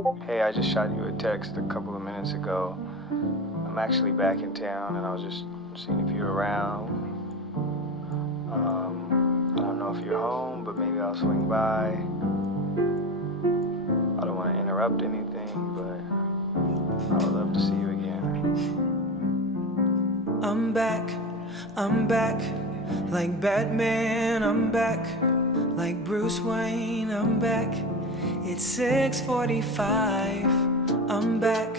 Hey, I just shot you a text a couple of minutes ago. I'm actually back in town and I was just seeing if you're around. I don't know if you're home, but maybe I'll swing by. I don't want to interrupt anything, but I would love to see you again. I'm back, like Batman, I'm back, like Bruce Wayne, I'm back. It's 6:45. I'm back,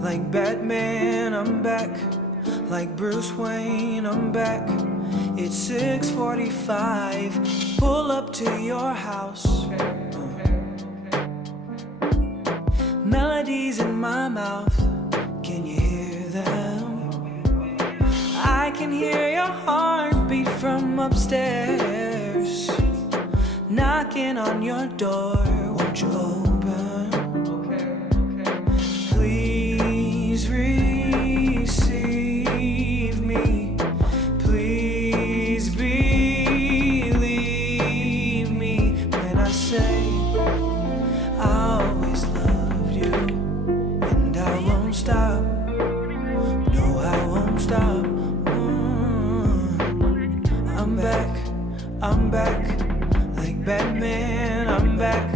like Batman, I'm back, like Bruce Wayne, I'm back. It's 6:45. Pull up to your house. Melodies in my mouth. Can you hear them? I can hear your heartbeat from upstairs, knocking on your door. Won't you open? Please receive me. Please believe me when I say I always loved you, and I won't stop. No, I won't stop. I'm back, like Batman, I'm back,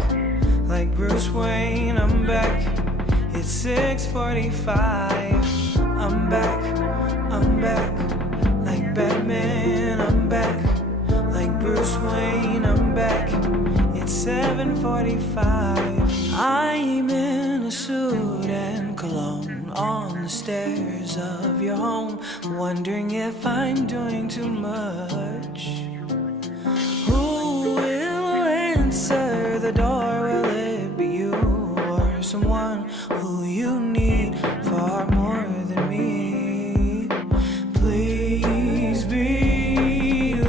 like Bruce Wayne, I'm back. It's 6:45. I'm back, like Batman, I'm back, like Bruce Wayne, I'm back. It's 7:45. I'm in a suit and cologne on the stairs of your home, wondering if I'm doing too much. Who will answer the door? Will it be you or someone who you need far more than me? Please believe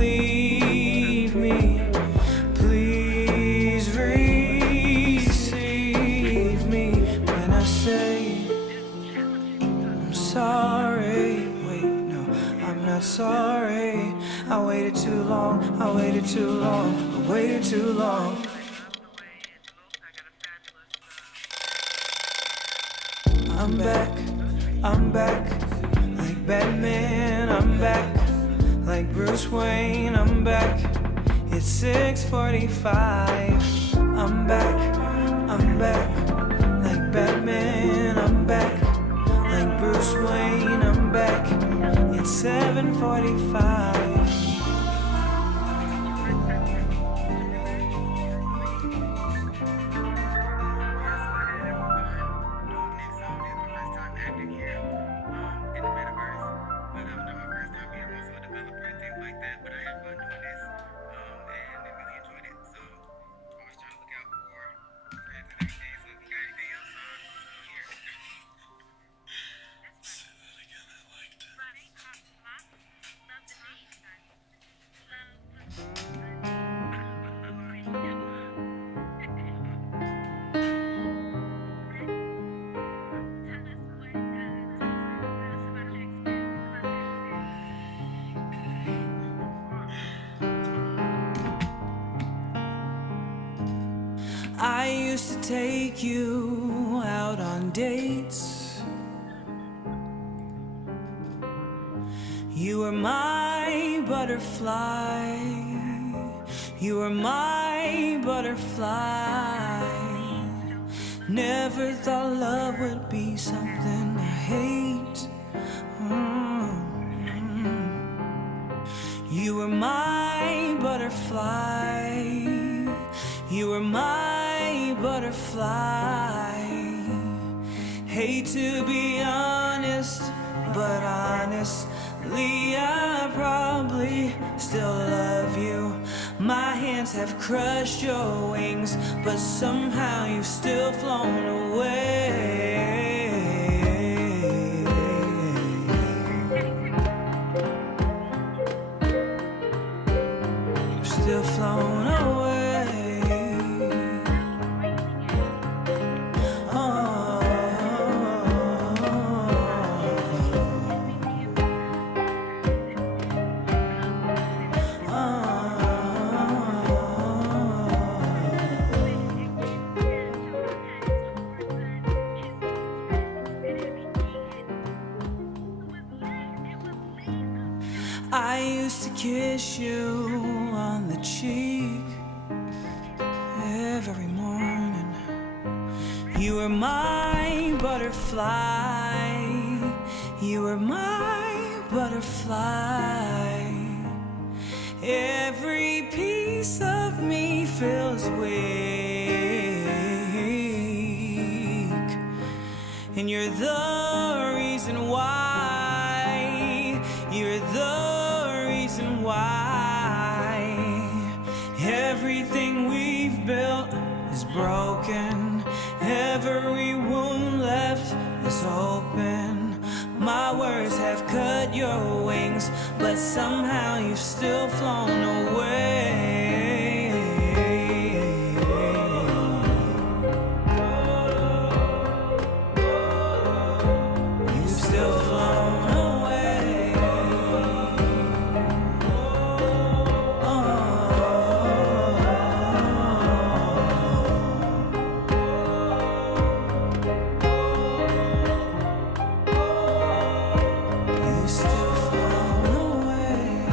me. Please receive me when I say I'm sorry. Wait, no, I'm not sorry. I waited too long, I waited too long, I waited too long. I'm back, like Batman, I'm back, like Bruce Wayne, I'm back. It's 6:45. I'm back, like Batman, I'm back, like Bruce Wayne, I'm back. It's 7:45. I used to take you out on dates. You were my butterfly. You were my butterfly. Never thought love would be something I hate. You were my butterfly. You were my butterfly. Hate to be honest, but honestly, I probably still love you. My hands have crushed your wings, but somehow you've still flown away. You've still flown away. kiss you on the cheek every morning. You were my butterfly. You were my butterfly. Every piece of me feels weak, and you're the reason why. You're the reason why everything we've built is broken. Every wound left is open. My words have cut your wings, but somehow you've still flown away. You've still flown away. You've still flown away.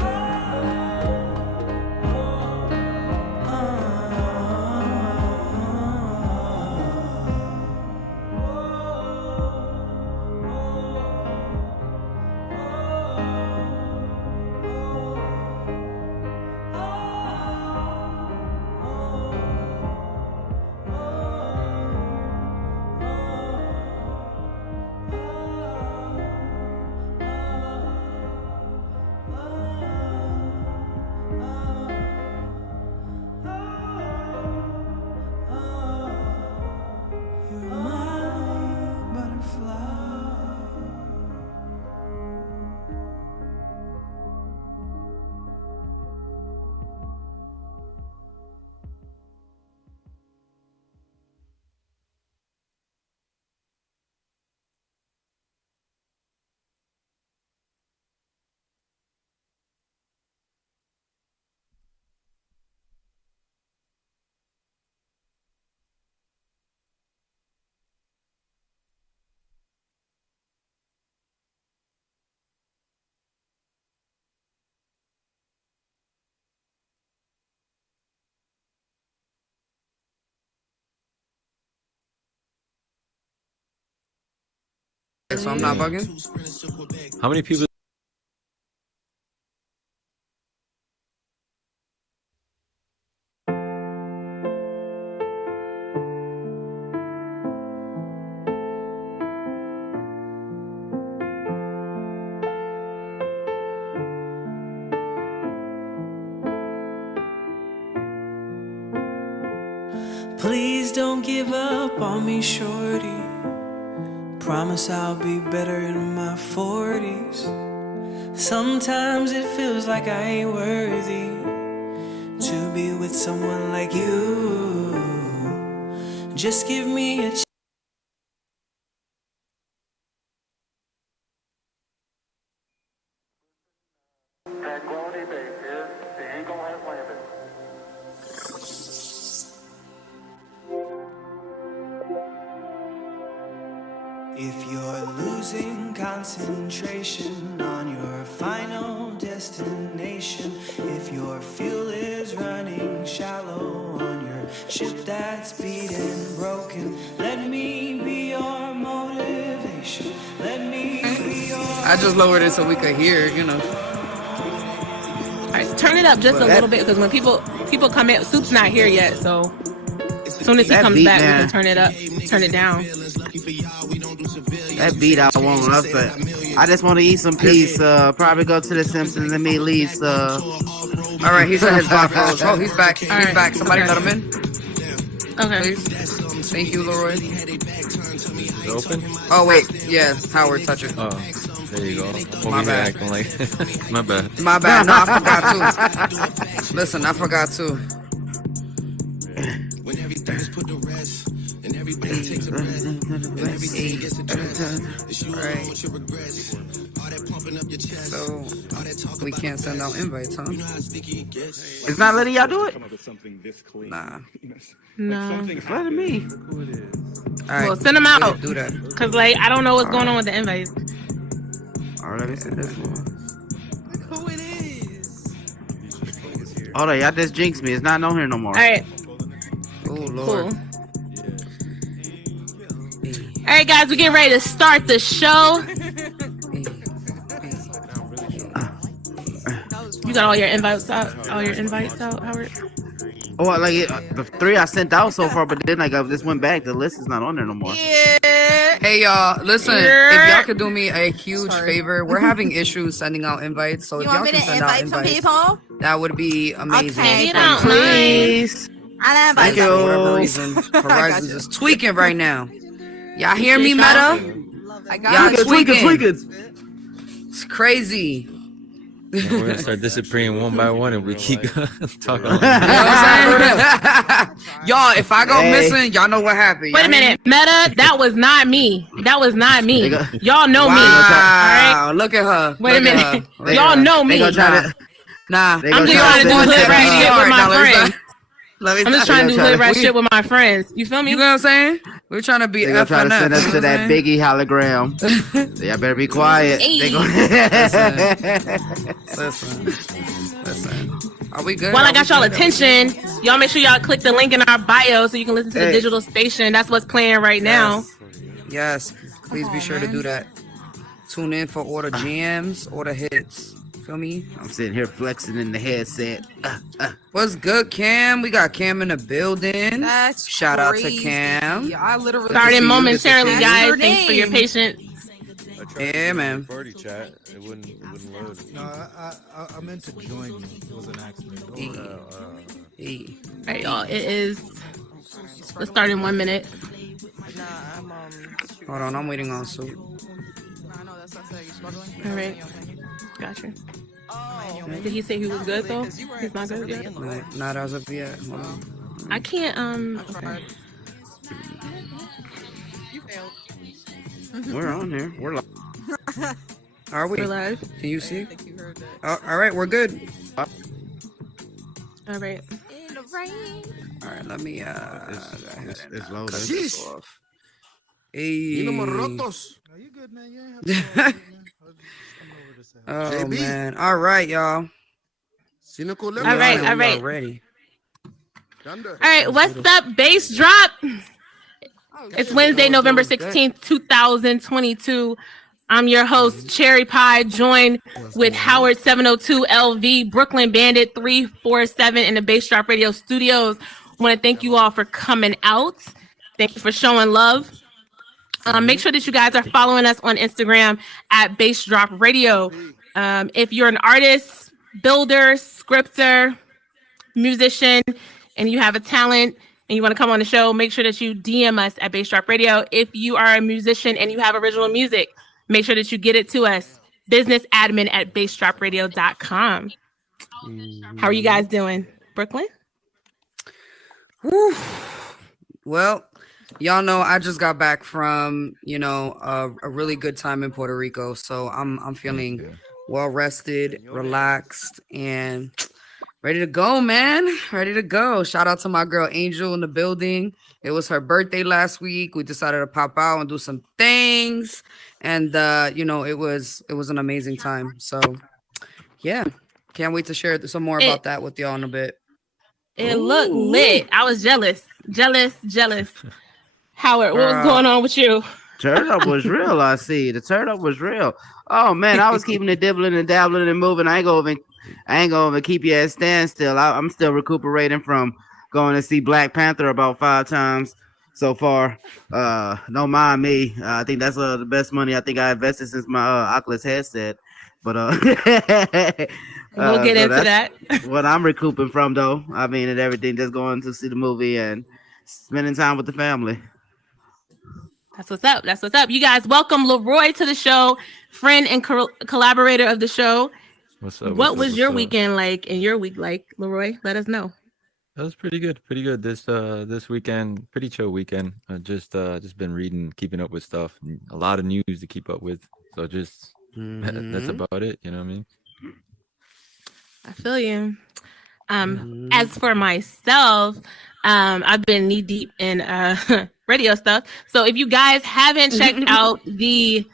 You're my butterfly. So I'm not bugging. How many people? Please don't give up on me, shorty. Promise I'll be better in my 40s. Sometimes it feels like I ain't worthy to be with someone like you. Just give me a chance. Tranquility Base here. The Eagle has landed. If you're losing concentration on your final destination, if your fuel is running shallow on your ship that's beaten broken, let me be your motivation. Let me be your... I just lowered it so we could hear, you know. All right, turn it up just a little bit because when people come in, Soup's not here yet, so as soon as he That comes beat, back, we man. can turn it up, turn it down. That beat I won't up, but I just want to eat some peas. Probably go to the Simpsons and meet Lisa. All right, he's at his block. Oh, he's back. He's right. back. Somebody Okay. let him in, Okay. please. Thank you, Leroy. Is it open? Oh wait, yeah, Howard, touch it. Oh, there you go. My Over here bad. acting like my bad. My bad. No, I forgot too. Listen, I forgot too. When everything's put to rest and everybody takes a breath and everything gets addressed, it's you alone with your regrets. All that pumping up your chest, So all that talk we about can't send out invites, huh? you know how sticky it gets. It's not letting y'all do it. Come up with something this clean. Nah. No. Something It's letting me. All right, Well, send them out. do that. Cause like I don't know what's going on with the invites. All right, let me send this one. Who it is? Hold on, y'all just jinxed me. It's not on here no more. All right. Oh Cool. Lord. All right, guys, we're getting ready to start the show. You got all your invites out? All your invites out, Howard? Oh, like the 3 I sent out so far, but then like I just went back. The list is not on there no more. Yeah. Hey y'all, listen. If y'all could do me a huge favor, we're having issues sending out invites. So if y'all can send out invites, that would be amazing. Okay, you don't Please. I Thank For you. whatever reason, Verizon's just tweaking right now. Y'all hear me, Meta? Y'all tweaking. It's crazy. We're gonna start disappearing one by one, and we keep talking. You know what I'm saying? Y'all, if I go missing, y'all know what happened. Wait a minute, Meta. That was not me. That was not me. Y'all know me. All Wow, look at her. Wait a minute. Y'all know me. Nah, I'm just trying to do hood rat shit with my friends. I'm just trying to do hood rat shit with my friends. You feel me? You know what I'm saying? We're trying to be They gonna try to send us FNF. to that Biggie hologram. So y'all better be quiet. Hey. They gonna... Listen. Are we good? Well, I got y'all attention. Y'all make sure y'all click the link in our bio so you can listen to the Hey. digital station. That's what's playing right now. Yes. Please be sure to do that. Tune in for all the jams, all the hits. Feel me? I'm sitting here flexing in the headset. What's good, Cam? We got Cam in the building. That's Shout out to crazy. Cam. I literally Starting you. momentarily, Good to see you. guys. Your Thanks for your name. patience. Yeah, man. Party chat. It wouldn't load. No, I meant to join you. It was an accident. Hey. All right, y'all. It is. Let's start in 1 minute. Hold on, I'm waiting on Soup. All right. Gotcha. Did he say he was good though? He's not good yet. Not as of yet. Hold on. I can't. Okay. We're on here. We're live. Are we? We're live. Can you see? Oh, all right, we're good. All right. All right, let me It's loaded. off. Hey. No, you good, man. You ain't have to Oh JB. man. All right, y'all. All right. Ready. All right. What's up, Bass Drop? It's Wednesday, November 16th, 2022. I'm your host, Cherry Pie, joined with Howard 702 LV, Brooklyn Bandit 347 in the Bass Drop Radio studios. I want to thank you all for coming out. Thank you for showing love. Make sure that you guys are following us on Instagram at Bass Drop Radio. If you're an artist, builder, scripter, musician, and you have a talent and you want to come on the show, make sure that you DM us at Bass Drop Radio. If you are a musician and you have original music, make sure that you get it to us. Businessadmin at bassdropradio.com. How are you guys doing? Brooklyn? Whew. Well, y'all know I just got back from, a really good time in Puerto Rico. So I'm feeling well rested, relaxed, and ready to go, man. Ready to go. Shout out to my girl Angel in the building. It was her birthday last week. We decided to pop out and do some things. And it was an amazing time. So yeah. Can't wait to share some more about that with y'all in a bit. It looked lit. I was jealous. Howard, what was going on with you? Turn up was real, I see. The turn up was real. Oh man, I was keeping it dibbling and dabbling and moving. I ain't gonna even keep you at standstill. I'm still recuperating from going to see Black Panther about 5 times so far. Don't mind me. I think that's the best money I think I invested since my Oculus headset. But we'll get into that. What I'm recouping from though. I mean, and everything, just going to see the movie and spending time with the family. That's what's up. You guys, welcome Leroy to the show, friend and collaborator of the show. What's up? What was your weekend like and your week like, Leroy? Let us know. That was pretty good. This weekend, pretty chill weekend. Just been reading, keeping up with stuff. A lot of news to keep up with. So just that's about it. You know what I mean? I feel you. As for myself, I've been knee deep in radio stuff. So if you guys haven't checked out the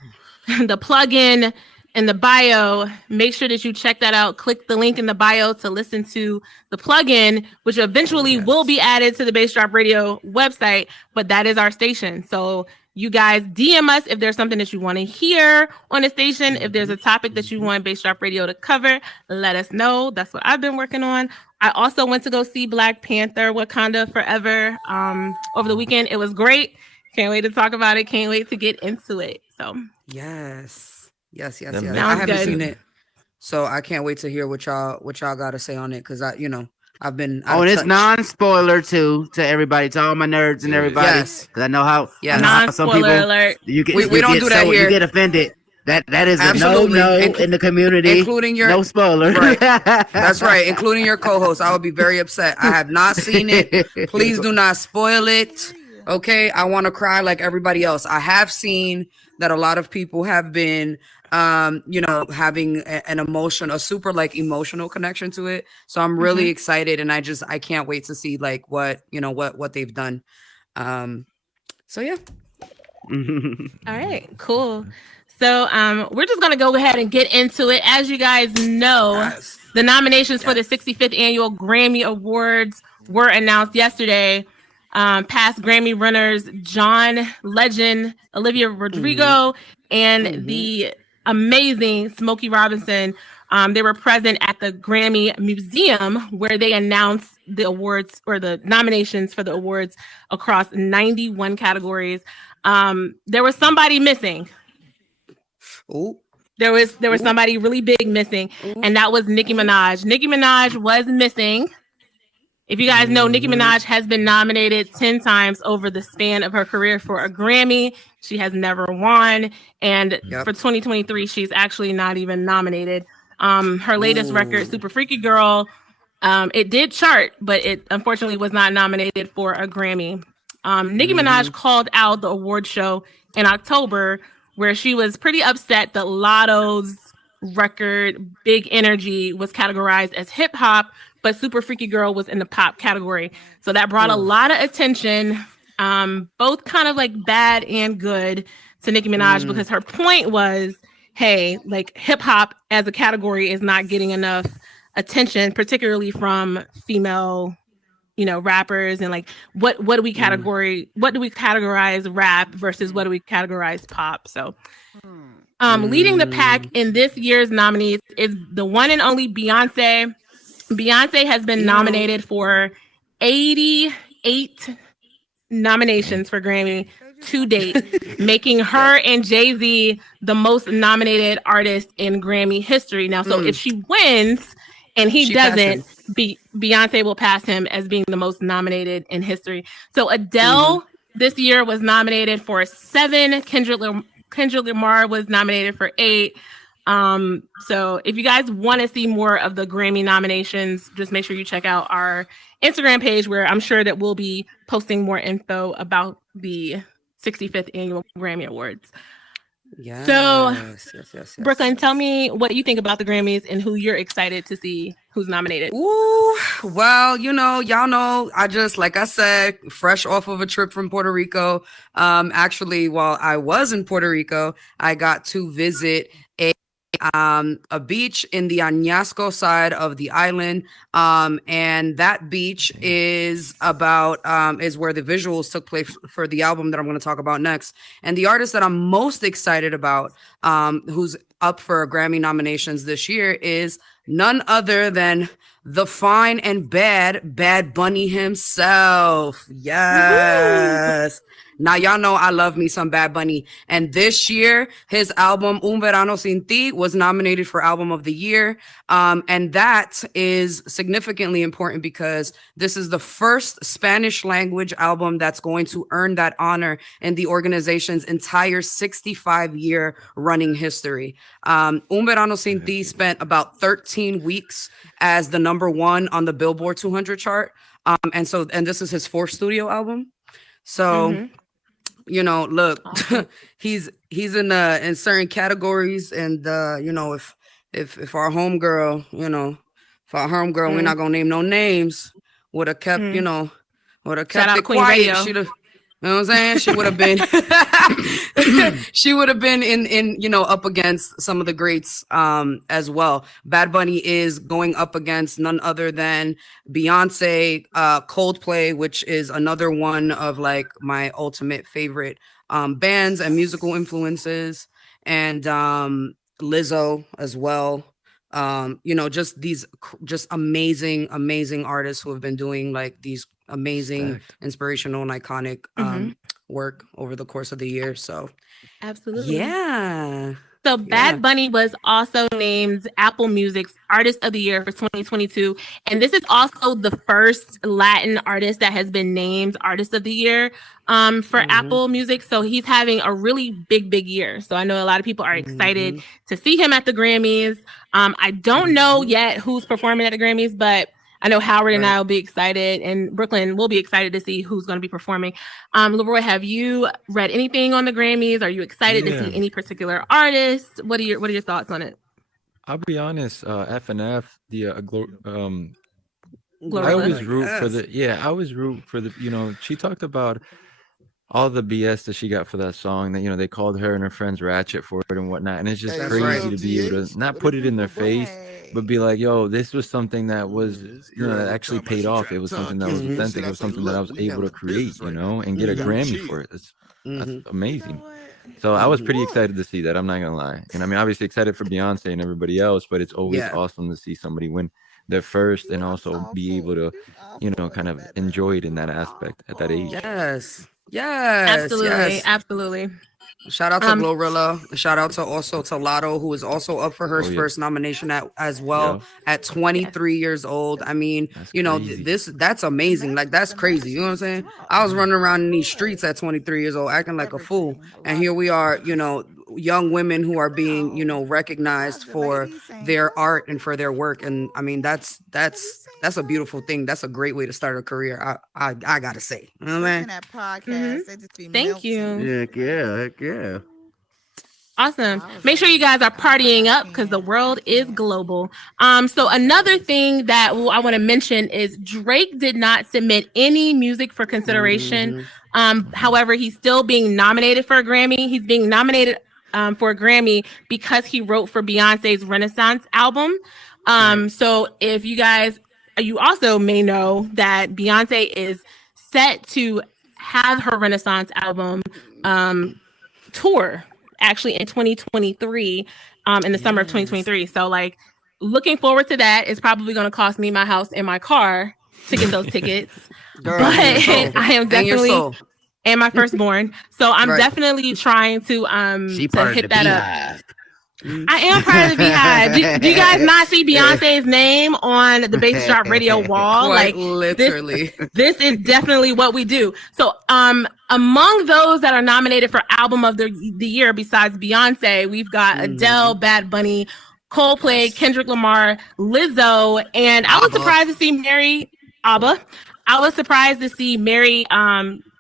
plugin in the bio. Make sure that you check that out. Click the link in the bio to listen to the plugin, which eventually will be added to the Bass Drop Radio website. But that is our station. So you guys DM us if there's something that you want to hear on the station. If there's a topic that you want Bass Drop Radio to cover, let us know. That's what I've been working on. I also went to go see Black Panther Wakanda Forever over the weekend. It was great. Can't wait to talk about it. Can't wait to get into it. So yes. I Sounds haven't good. seen it, so I can't wait to hear what y'all got to say on it, because I've been and it's non-spoiler too to everybody, to all my nerds and everybody. Yes. Because I know how some Non-spoiler people alert. We don't do that here. You get offended. That is Absolutely. a no in the community, including your no spoiler. Right. That's right, including your co-host. I would be very upset. I have not seen it. Please do not spoil it. Okay, I want to cry like everybody else. I have seen that a lot of people have been having a super emotional connection to it. So I'm really excited, and I can't wait to see like what they've done. So yeah. All right, cool. So we're just gonna go ahead and get into it. As you guys know, the nominations for the 65th annual Grammy Awards were announced yesterday. Past Grammy winners John Legend, Olivia Rodrigo, and the amazing Smokey Robinson. They were present at the Grammy Museum, where they announced the awards, or the nominations for the awards, across 91 categories. There was somebody missing. Ooh. There was somebody really big missing, and that was Nicki Minaj. Nicki Minaj was missing. If you guys know, Nicki Minaj has been nominated 10 times over the span of her career for a Grammy. She has never won. And for 2023, she's actually not even nominated. Her latest record, Super Freaky Girl, it did chart, but it unfortunately was not nominated for a Grammy. Nicki Minaj called out the award show in October, where she was pretty upset that Lotto's record, Big Energy, was categorized as hip hop, but Super Freaky Girl was in the pop category. So that brought a lot of attention, both kind of like bad and good, to Nicki Minaj, because her point was, hey, like hip hop as a category is not getting enough attention, particularly from female, rappers, and like what do we categorize rap versus what do we categorize pop? So leading the pack in this year's nominees is the one and only Beyonce. Beyonce has been nominated for 88 nominations for Grammy to date, making her and Jay-Z the most nominated artist in Grammy history. Now, so if she wins and he doesn't, Beyonce will pass him as being the most nominated in history. So Adele this year was nominated for 7. Kendrick Lamar was nominated for 8. So if you guys want to see more of the Grammy nominations, just make sure you check out our Instagram page, where I'm sure that we'll be posting more info about the 65th annual Grammy Awards. Yes, yes. Brooklyn, tell me what you think about the Grammys and who you're excited to see who's nominated. Ooh, well, y'all know, like I said, fresh off of a trip from Puerto Rico. Actually, while I was in Puerto Rico, I got to visit a beach in the Añasco side of the island, and that beach is where the visuals took place for the album that I'm going to talk about next. And the artist that I'm most excited about, who's up for Grammy nominations this year, is none other than the fine and Bad Bunny himself. Yes. Woo! Now, y'all know I love me some Bad Bunny. And this year, his album, Un Verano Sin Ti, was nominated for Album of the Year. And that is significantly important because this is the first Spanish language album that's going to earn that honor in the organization's entire 65-year running history. Un Verano Sin Ti spent about 13 weeks as the #1 on the Billboard 200 chart. And this is his 4th studio album. So, look, he's in certain categories, and if our homegirl, we're not gonna name no names, would have kept, would have kept it quiet. You know what I'm saying? She would have been she would have been in up against some of the greats as well. Bad Bunny is going up against none other than Beyonce, Coldplay, which is another one of like my ultimate favorite bands and musical influences, and Lizzo as well. Just these just amazing artists who have been doing like these amazing, inspirational and iconic work over the course of the year. So absolutely. Yeah. So Bad Bunny was also named Apple Music's Artist of the Year for 2022. And this is also the first Latin artist that has been named Artist of the Year for Apple Music. So he's having a really big year. So I know a lot of people are excited to see him at the Grammys. I don't know yet who's performing at the Grammys, but I know Howard and I will be excited, and Brooklyn will be excited to see who's going to be performing. Leroy, have you read anything on the Grammys? Are you excited to see any particular artist? What are your thoughts on it? I'll be honest. FNF, Glorilla. I always root for the. I always root for the. She talked about all the BS that she got for that song. That they called her and her friends ratchet for it and whatnot, and it's just crazy to be able to not put it in their face, but be like, yo, this was something that was, that actually paid off. It was something that was authentic. It was something that I was able to create, and get a Grammy for it. That's amazing. So I was pretty excited to see that. I'm not gonna lie. And I mean, obviously excited for Beyonce and everybody else, but it's always awesome to see somebody win their first and also be able to, kind of enjoy it in that aspect at that age. Yes. Absolutely. Shout out to Glorilla. Shout out to Lotto, who is also up for her first nomination as well at 23 years old. I mean, that's amazing. Like, that's crazy. You know what I'm saying? I was running around in these streets at 23 years old acting like a fool. And here we are, young women who are being, recognized for their art and for their work. And I mean, that's a beautiful thing. That's a great way to start a career. I gotta say. You know what I mean? That podcast, they just be Thank you. Heck yeah. Awesome. Make sure you guys are partying up because the world is global. So another thing that I want to mention is Drake did not submit any music for consideration. However, he's still being nominated for a Grammy. He's being nominated for a Grammy because he wrote for Beyonce's Renaissance album. So if you also may know that Beyonce is set to have her Renaissance album tour actually in 2023, in the summer of 2023. So like looking forward to that. It's probably going to cost me my house and my car to get those tickets. Girl, but I am definitely and my firstborn. So I'm definitely trying to hit that up. I am part of the Beehive. Do you guys not see Beyonce's name on the Bass Drop Radio wall? Quite like literally. This is definitely what we do. So among those that are nominated for Album of the Year besides Beyonce, we've got Adele, Bad Bunny, Coldplay, Kendrick Lamar, Lizzo, and I was surprised to see Mary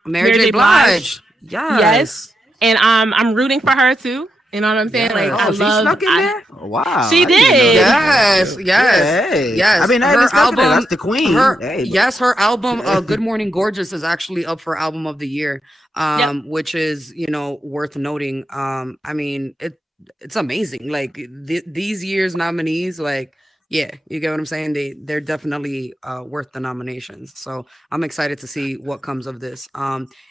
J. Blige. Yes. And I'm rooting for her too. You know what I'm saying? Yeah. Like, she snuck in there? Wow. She did. Yes. I mean, her album, that's the queen. Her album, Good Morning Gorgeous, is actually up for Album of the Year, which is, worth noting. I mean, it's amazing. Like these year's nominees, like, yeah, you get what I'm saying? They're definitely worth the nominations. So I'm excited to see what comes of this.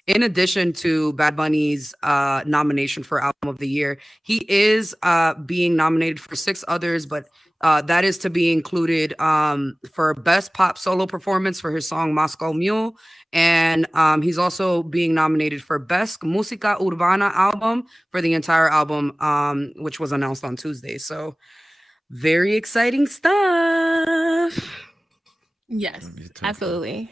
In addition to Bad Bunny's nomination for Album of the Year, he is being nominated for 6 others, but that is to be included for Best Pop Solo Performance for his song Moscow Mule. And he's also being nominated for Best Música Urbana Album for the entire album, which was announced on Tuesday. So very exciting stuff. Yes, absolutely.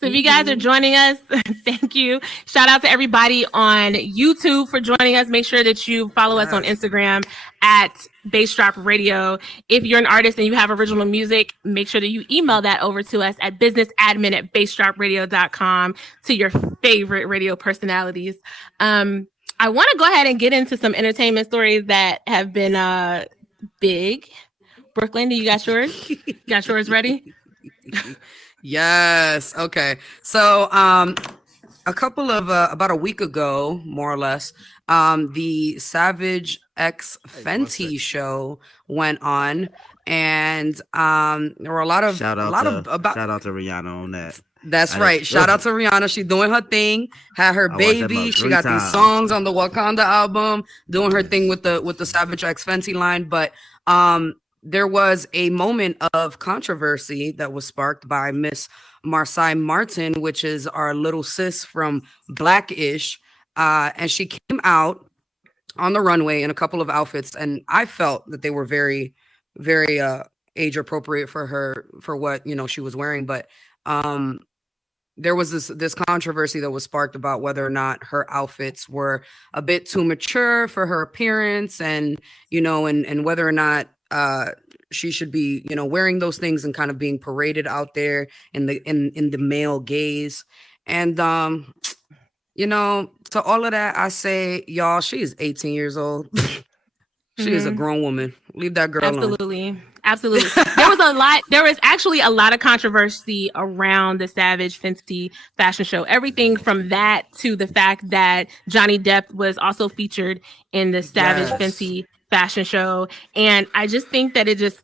So if you guys are joining us, thank you. Shout out to everybody on YouTube for joining us. Make sure that you follow us on Instagram at Bass Drop Radio. If you're an artist and you have original music, make sure that you email that over to us at businessadmin@bassdropradio.com to your favorite radio personalities. I want to go ahead and get into some entertainment stories that have been big. Brooklyn, do you got yours? Got yours ready? Yes. Okay. So a couple of about a week ago, more or less, the Savage X Fenty show went on, and there were a lot of shout out to Rihanna on that. That's right. Shout out to Rihanna. She's doing her thing. Had her baby. She got these songs on the Wakanda album. Doing her thing with the Savage X Fenty line. But there was a moment of controversy that was sparked by Miss Marsai Martin, which is our little sis from Blackish, and she came out on the runway in a couple of outfits, and I felt that they were very, very age appropriate for her, for what she was wearing, but there was this controversy that was sparked about whether or not her outfits were a bit too mature for her appearance, and and whether or not she should be wearing those things and kind of being paraded out there in the male gaze. And to all of that, I say, y'all, she is 18 years old. She is a grown woman. Leave that girl alone. Absolutely. There was actually a lot of controversy around the Savage Fenty fashion show. Everything from that to the fact that Johnny Depp was also featured in the Savage Fenty fashion show. And I just think that it just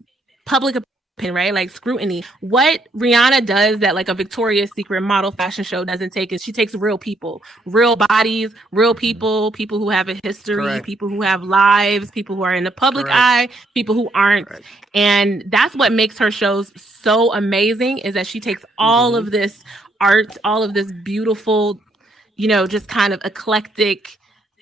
public opinion, right? Like scrutiny. What Rihanna does that like a Victoria's Secret model fashion show doesn't take is she takes real people, real bodies, real people who have a history, people who have lives, people who are in the public eye, people who aren't. And that's what makes her shows so amazing, is that she takes all of this art, all of this beautiful, just kind of eclectic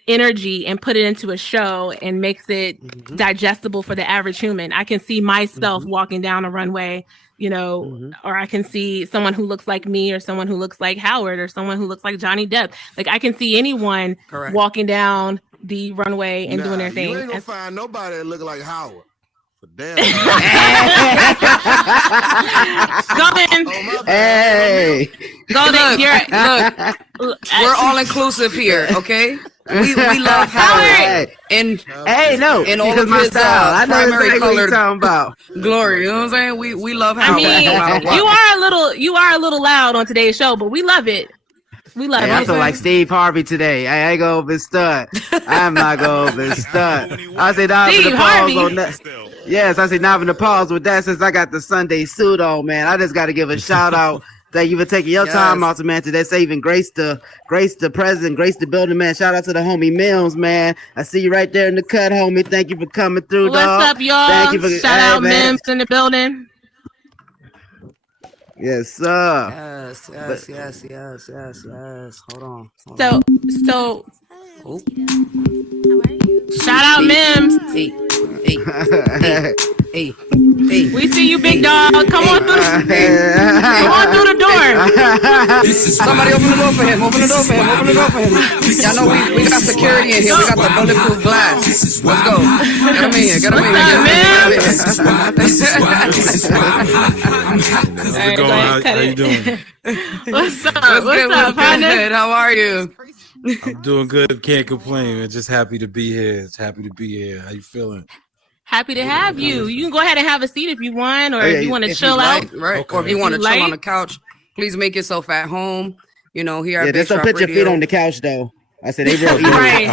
energy and put it into a show and makes it digestible for the average human. I can see myself walking down a runway, or I can see someone who looks like me, or someone who looks like Howard, or someone who looks like Johnny Depp. Like I can see anyone walking down the runway and doing their thing. You ain't gonna find nobody that look like Howard. Damn. Hey. Look, we're all inclusive here, okay? We love Howard. And no, in all of his I know primary exactly colored talking about glory. You know what I'm saying? We love Howard. I mean, you are a little loud on today's show, but we love it. We love it. I feel like Steve Harvey today. I ain't gonna be stunned. I'm not gonna be stunned. I say now for the pause on that. Yes, I say now for the pause with that, since I got the Sunday suit on, man. I just got to give a shout out. Thank you for taking your time out, man. Today, saving grace the president, grace the building, man. Shout out to the homie Mills, man. I see you right there in the cut, homie. Thank you for coming through, What's dog. up, y'all? Thank you for shout out Mims in the building. Yes, sir. Yes. Hold on. So. Shout out Mims. Hey. We see you, big dog. Come on through the door. Somebody open the door for him. Open the door for him. Y'all know we got security in here. We got the bulletproof glass. Let's go. Get him in here. How's it going? How you doing? What's up, partner? How are you? I'm doing good. Can't complain, man. Just happy to be here. How you feeling? Happy to have you. You can go ahead and have a seat if you want, or if you want to chill out. Right. Okay. Or if you want to chill on the couch, please make yourself at home. Here at just don't put your feet on the couch, though. I said they real easy. Right. You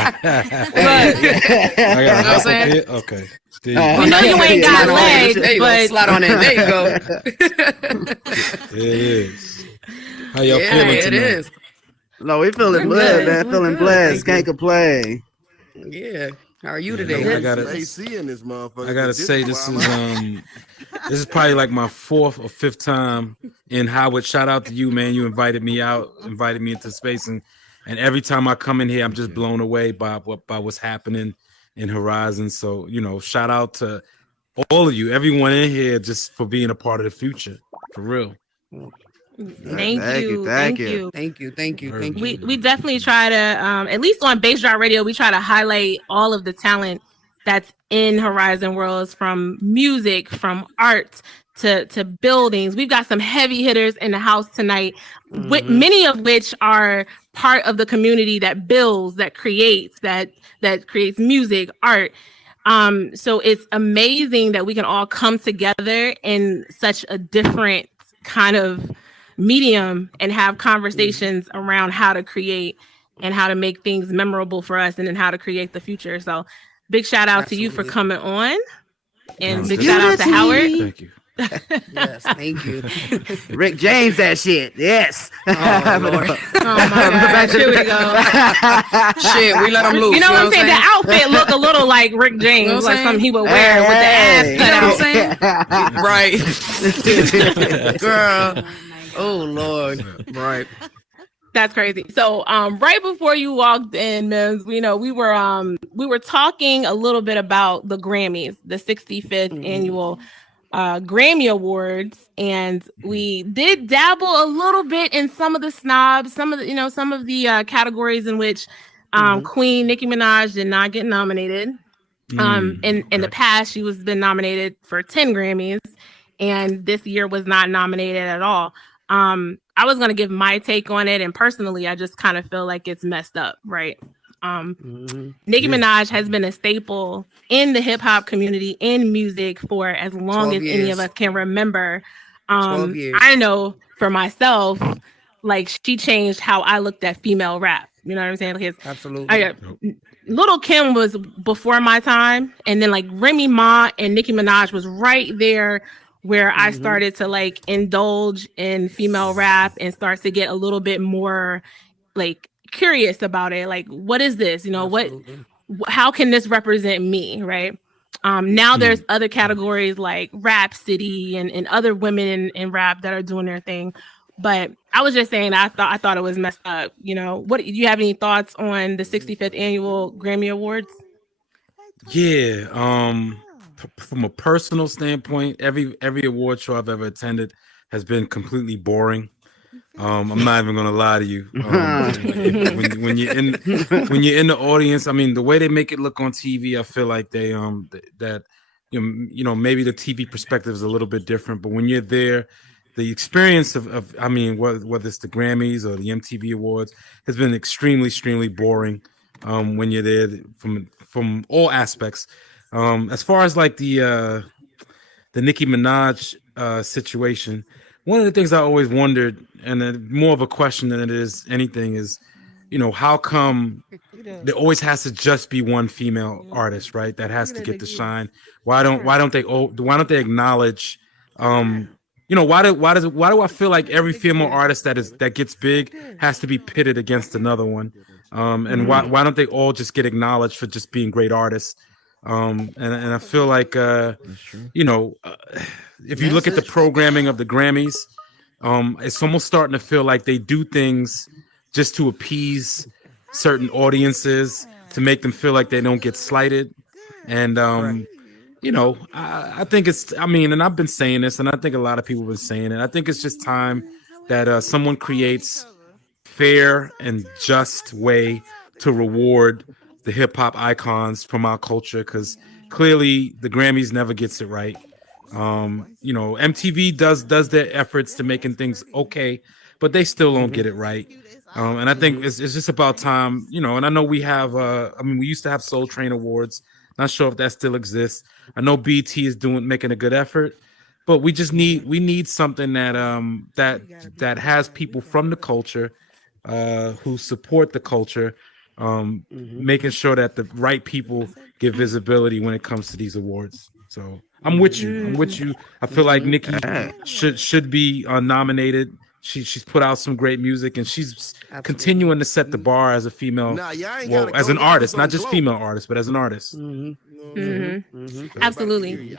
know what I'm saying? Okay. You know you ain't got legs, but slide on in. There you go. It is. How y'all feeling tonight? It is. No, we feeling good, man. Feeling blessed. Can't complain. Yeah. How are you today? I gotta AC in this motherfucker. I gotta say this is probably like my fourth or fifth time in Howard. Shout out to you, man. You invited me into space, and every time I come in here, I'm just blown away by what's happening in Horizon. So shout out to all of you, everyone in here, just for being a part of the future, for real. Thank you. We definitely try to, at least on Bass Drop Radio, we try to highlight all of the talent that's in Horizon Worlds, from music, from art to buildings. We've got some heavy hitters in the house tonight, many of which are part of the community that builds, that creates music, art. So it's amazing that we can all come together in such a different kind of medium and have conversations around how to create and how to make things memorable for us and then how to create the future. So big shout out to you for coming on, and big shout out to Howard. Thank you. Yes, thank you. Rick James, that shit. Yes. Oh, Lord. Oh my God, here we go. Shit, we let him loose. You know what I'm saying? The outfit look a little like Rick James, You know what like I'm something he would Hey, wear with the ass hey. cut out. Right. Girl. Oh, Lord. Right. That's crazy. So right before you walked in, Mims, we were talking a little bit about the Grammys, the 65th annual Grammy Awards, and we did dabble a little bit in some of the snobs, some of the categories in which Queen Nicki Minaj did not get nominated. In the past, she was been nominated for 10 Grammys, and this year was not nominated at all. I was gonna give my take on it, and personally, I just kind of feel like it's messed up, right? Nicki Minaj has been a staple in the hip hop community in music for as long as any of us can remember. 12 years. I know for myself, like she changed how I looked at female rap. You know what I'm saying? Because Absolutely. Little Kim was before my time, and then like Remy Ma and Nicki Minaj was right there where I started to like indulge in female rap and start to get a little bit more like curious about it. Like, what is this? You know, how can this represent me? Right. Now there's other categories like Rhapsody and other women in rap that are doing their thing. But I was just saying, I thought it was messed up. You know, what do you have any thoughts on the 65th annual Grammy Awards? Yeah. From a personal standpoint, every award show I've ever attended has been completely boring. I'm not even gonna lie to you. When you're in the audience, I mean, the way they make it look on TV, I feel like they that you know maybe the TV perspective is a little bit different, but when you're there, the experience of I mean, whether it's the Grammys or the MTV Awards has been extremely boring. When you're there from all aspects. As far as like the Nicki Minaj situation, one of the things I always wondered, and more of a question than it is anything, is, you know, how come there always has to just be one female artist, right? That has to get the shine. Why don't they acknowledge, you know, why do I feel like every female artist that gets big has to be pitted against another one? And why don't they all just get acknowledged for just being great artists? And I feel like you know, if you look at the programming of the Grammys, it's almost starting to feel like they do things just to appease certain audiences, to make them feel like they don't get slighted. And you know, I think I mean, and I've been saying this, and I think a lot of people have been saying it. I think it's just time that someone creates fair and just way to reward the hip hop icons from our culture, because clearly the Grammys never gets it right. You know, MTV does their efforts to making things okay, but they still don't get it right. And I think it's just about time, you know. And I know we have, I mean, we used to have Soul Train Awards. Not sure if that still exists. I know BT is making a good effort, but we need something that that has people from the culture who support the culture. Making sure that the right people get visibility when it comes to these awards. So I'm with you. I feel like Nicki should be nominated. She's put out some great music, and she's continuing to set the bar as a female, as an artist, not just female artist, but as an artist. Absolutely.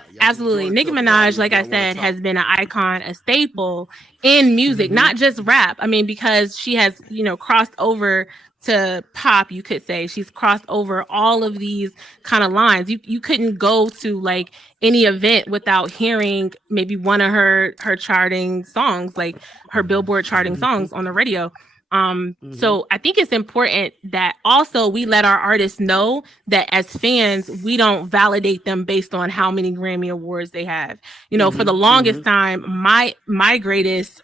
Nicki Minaj, like I said, has been an icon, a staple in music, not just rap. I mean, because she has, you know, crossed over to pop, you could say. She's crossed over all of these kind of lines. You couldn't go to like any event without hearing maybe one of her charting songs, like her Billboard charting songs on the radio. So I think it's important that also we let our artists know that as fans, we don't validate them based on how many Grammy Awards they have. You know, for the longest time, my greatest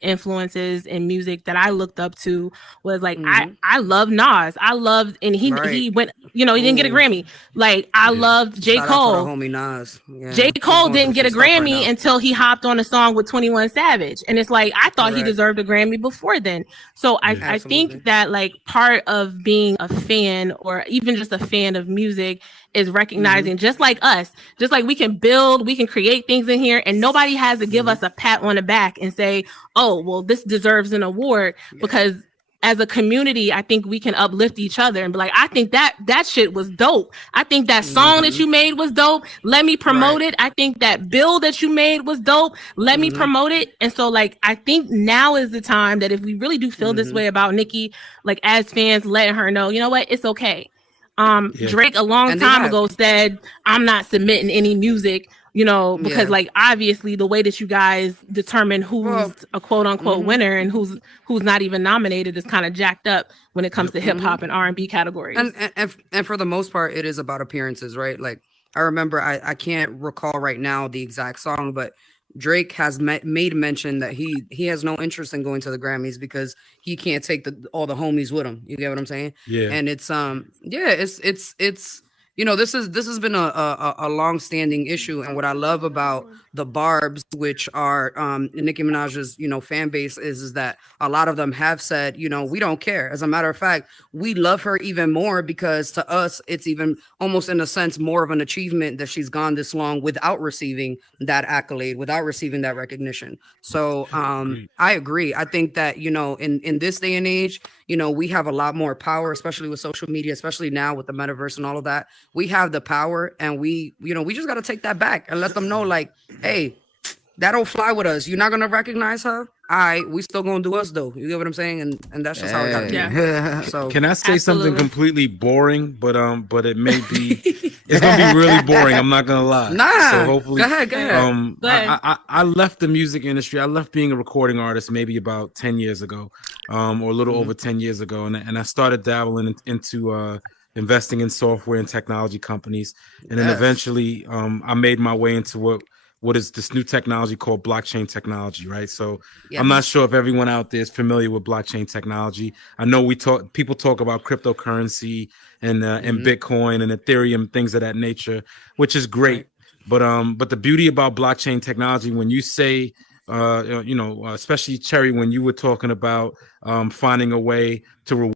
influences in music that I looked up to was like I love Nas. I loved, and he went, you know, he didn't get a Grammy. Like I loved J. Shout Cole. out to the homie Nas. Yeah, J. Cole didn't get a Grammy until he hopped on a song with 21 Savage. And it's like, I thought he deserved a Grammy before then. So I think that like part of being a fan or even just a fan of music is recognizing just like us, just like we can build, we can create things in here and nobody has to give us a pat on the back and say, oh, well, this deserves an award because as a community, I think we can uplift each other and be like, I think that shit was dope. I think that song that you made was dope. Let me promote it. I think that bill that you made was dope. Let me promote it. And so like, I think now is the time that if we really do feel this way about Nicki, like as fans, letting her know, you know what, it's okay. Drake a long time ago said, I'm not submitting any music, you know, because like obviously the way that you guys determine who's a quote unquote winner and who's not even nominated is kind of jacked up when it comes to hip hop and R&B categories. And for the most part, it is about appearances, right? Like I remember, I can't recall right now the exact song, but Drake has made mention that he has no interest in going to the Grammys because he can't take all the homies with him. You get what I'm saying? Yeah. And it's it's you know, this has been a long-standing issue, and what I love about the Barbs, which are Nicki Minaj's, you know, fan base, is that a lot of them have said, you know, we don't care. As a matter of fact, we love her even more because to us, it's even almost in a sense more of an achievement that she's gone this long without receiving that accolade, without receiving that recognition. So I agree. I think that, you know, in this day and age, you know, we have a lot more power, especially with social media, especially now with the metaverse and all of that. We have the power, and we just got to take that back and let them know, like, hey, that don't fly with us. You're not going to recognize her. We still going to do us though. You get what I'm saying? And that's just how it got to be. So can I say something completely boring, but it may be, it's going to be really boring. I'm not going to lie. Nah, so hopefully, go ahead. Go ahead. I left the music industry. I left being a recording artist maybe about 10 years ago, or a little over 10 years ago. And I started dabbling into, investing in software and technology companies. And then eventually I made my way into what is this new technology called blockchain technology, right? So I'm not sure if everyone out there is familiar with blockchain technology. I know people talk about cryptocurrency and Bitcoin and Ethereum, things of that nature, which is great. But the beauty about blockchain technology, when you say, especially Cherry, when you were talking about finding a way to reward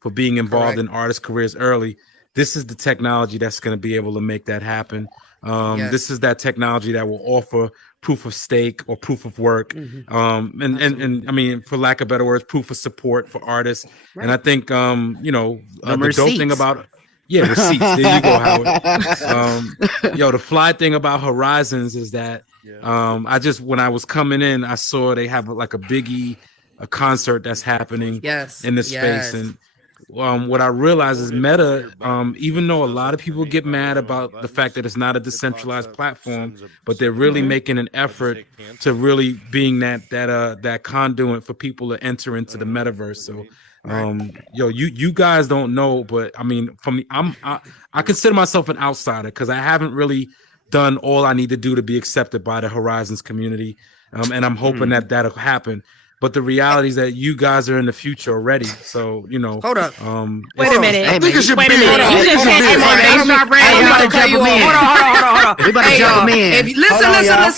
for being involved in artist careers early, this is the technology that's going to be able to make that happen. This is that technology that will offer proof of stake or proof of work, and I mean, for lack of better words, proof of support for artists. And I think the dope thing about receipts. There you go, Howard. The fly thing about Horizons is that when I was coming in, I saw they have like a concert that's happening in this space. And what I realize is Meta, even though a lot of people get mad about the fact that it's not a decentralized platform, but they're really making an effort to really being that conduit for people to enter into the metaverse. So you guys don't know, but I mean, I consider myself an outsider because I haven't really done all I need to do to be accepted by the Horizons community, and I'm hoping that that'll happen. But the reality is that you guys are in the future already. So, you know. Hold up. Wait a minute. I think it should be. Hold on.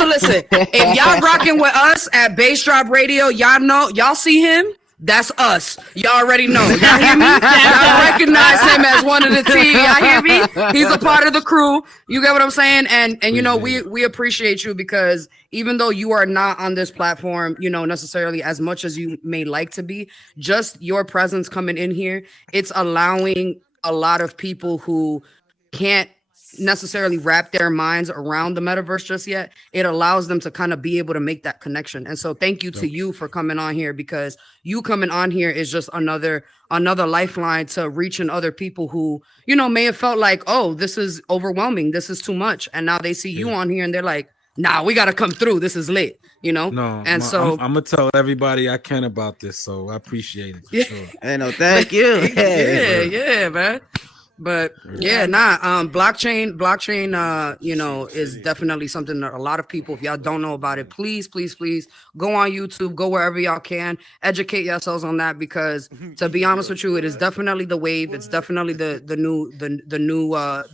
Listen. If y'all rocking with us at Bass Drop Radio, y'all see him. That's us. Y'all already know. Y'all hear me? Y'all recognize him as one of the team. Y'all hear me? He's a part of the crew. You get what I'm saying? And you know, we appreciate you because even though you are not on this platform, you know, necessarily as much as you may like to be, just your presence coming in here, it's allowing a lot of people who can't necessarily wrap their minds around the metaverse just yet. It allows them to kind of be able to make that connection. And so thank you to you for coming on here, because you coming on here is just another lifeline to reaching other people who, you know, may have felt like, oh, this is overwhelming, this is too much. And now they see you on here and they're like, nah, we gotta come through. This is lit, you know. No, and so I'm gonna tell everybody I can about this, so I appreciate it for sure. Hey, no, thank you. yeah, man. But blockchain, you know, is definitely something that a lot of people, if y'all don't know about it, please go on YouTube, go wherever y'all can, educate yourselves on that, because to be honest with you, it is definitely the wave. It's definitely the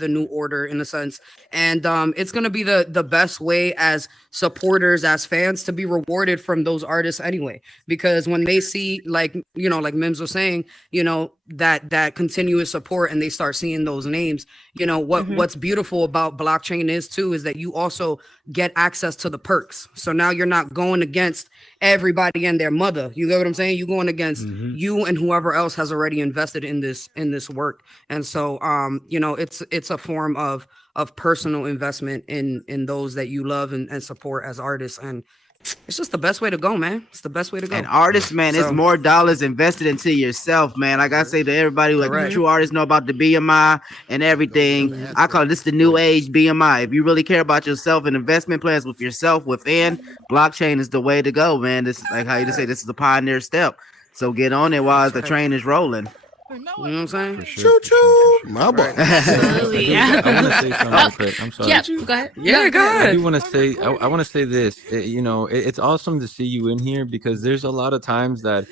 new order in a sense, and it's gonna be the best way as supporters, as fans, to be rewarded from those artists anyway, because when they see, like, you know, like Mims was saying, you know, that continuous support, and they start seeing those names, you know, what's beautiful about blockchain is that you also get access to the perks. So now you're not going against everybody and their mother. You get what I'm saying? You're going against you and whoever else has already invested in this work. And so you know, it's a form of personal investment in those that you love and support as artists, and it's just the best way to go, man. It's the best way to go. And artists, man, it's more dollars invested into yourself, man. Like I say to everybody, like the true artists know about the BMI and everything. I call this the new age BMI. If you really care about yourself and investment plans with yourself within, blockchain is the way to go, man. This, like how you just say, this is the pioneer step. So get on it while the train is rolling. You know what I'm saying? Choo choo, my boy. Absolutely. I want to say something real quick. I'm sorry. Yeah, go ahead. Yeah, go ahead. I do want to say, I want to say this. You know, it's awesome to see you in here, because there's a lot of times that,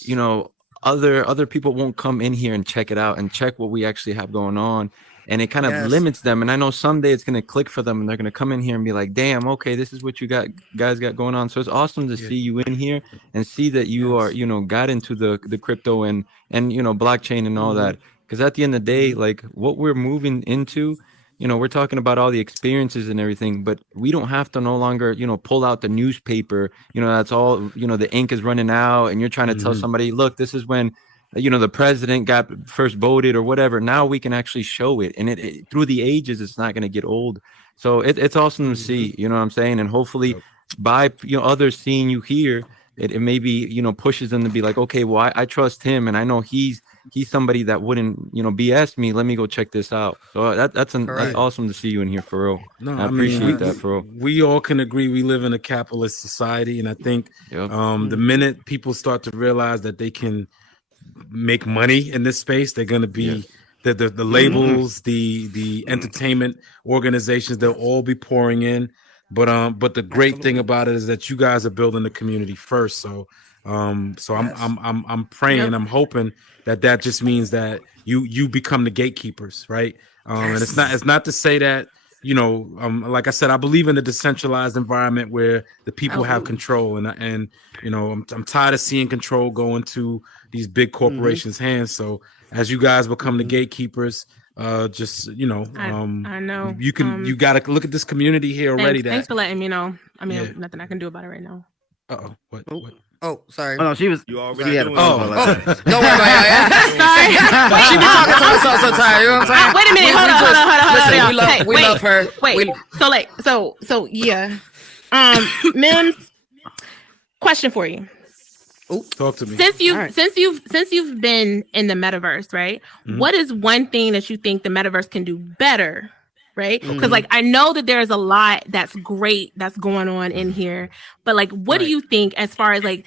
you know, other people won't come in here and check it out and check what we actually have going on. And it kind of limits them. And I know someday it's going to click for them, and they're going to come in here and be like, damn, okay, this is what you guys got going on. So it's awesome to see you in here and see that you are, you know, got into the crypto and, you know, blockchain and all that. Because at the end of the day, like what we're moving into, you know, we're talking about all the experiences and everything, but we don't have to no longer, you know, pull out the newspaper, you know, that's all, you know, the ink is running out and you're trying to tell somebody, look, this is when, you know, the president got first voted or whatever. Now we can actually show it, and it through the ages, it's not going to get old. So it's awesome to see, you know what I'm saying? And hopefully by, you know, others seeing you here, it maybe, you know, pushes them to be like, okay, well, I trust him, and I know he's somebody that wouldn't, you know, BS me. Let me go check this out. So that's awesome to see you in here, for real. No, I appreciate that, for real. We all can agree we live in a capitalist society, and I think the minute people start to realize that they can make money in this space, they're going to be the labels, the entertainment organizations, they'll all be pouring in. But the great thing about it is that you guys are building the community first. So I'm praying, I'm hoping that just means that you become the gatekeepers, right? And it's not to say that, you know, like I said, I believe in a decentralized environment where the people have control, and you know, I'm tired of seeing control go into these big corporations' hands. So as you guys become the gatekeepers, just, you know, I know you got to look at this community here already. Thanks for letting me know. I mean, nothing I can do about it right now. What? Oh, sorry. Oh no, she was. You already had a doing phone it. call. Don't worry about it. Sorry. She be talking to herself sometimes. You know what I'm saying? Wait a minute. Hold on. We love her. Wait. So yeah. Mims, question for you. Talk to me. Since you've been in the metaverse, right? What is one thing that you think the metaverse can do better? Right? Because like I know that there's a lot that's great that's going on in here, but like what do you think as far as like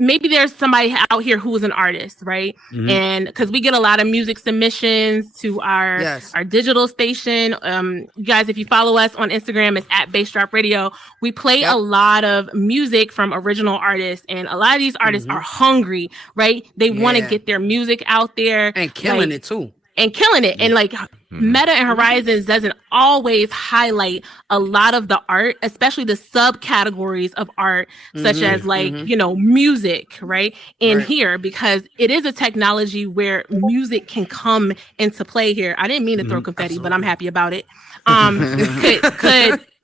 maybe there's somebody out here who is an artist, right? And because we get a lot of music submissions to our digital station. You guys, if you follow us on Instagram, it's at Bass Drop Radio. We play a lot of music from original artists, and a lot of these artists are hungry, right? They want to get their music out there and killing it too. And killing it. And like Meta and Horizons doesn't always highlight a lot of the art, especially the subcategories of art, such as like, you know, music, right? Here, because it is a technology where music can come into play here. I didn't mean to throw confetti, but I'm happy about it.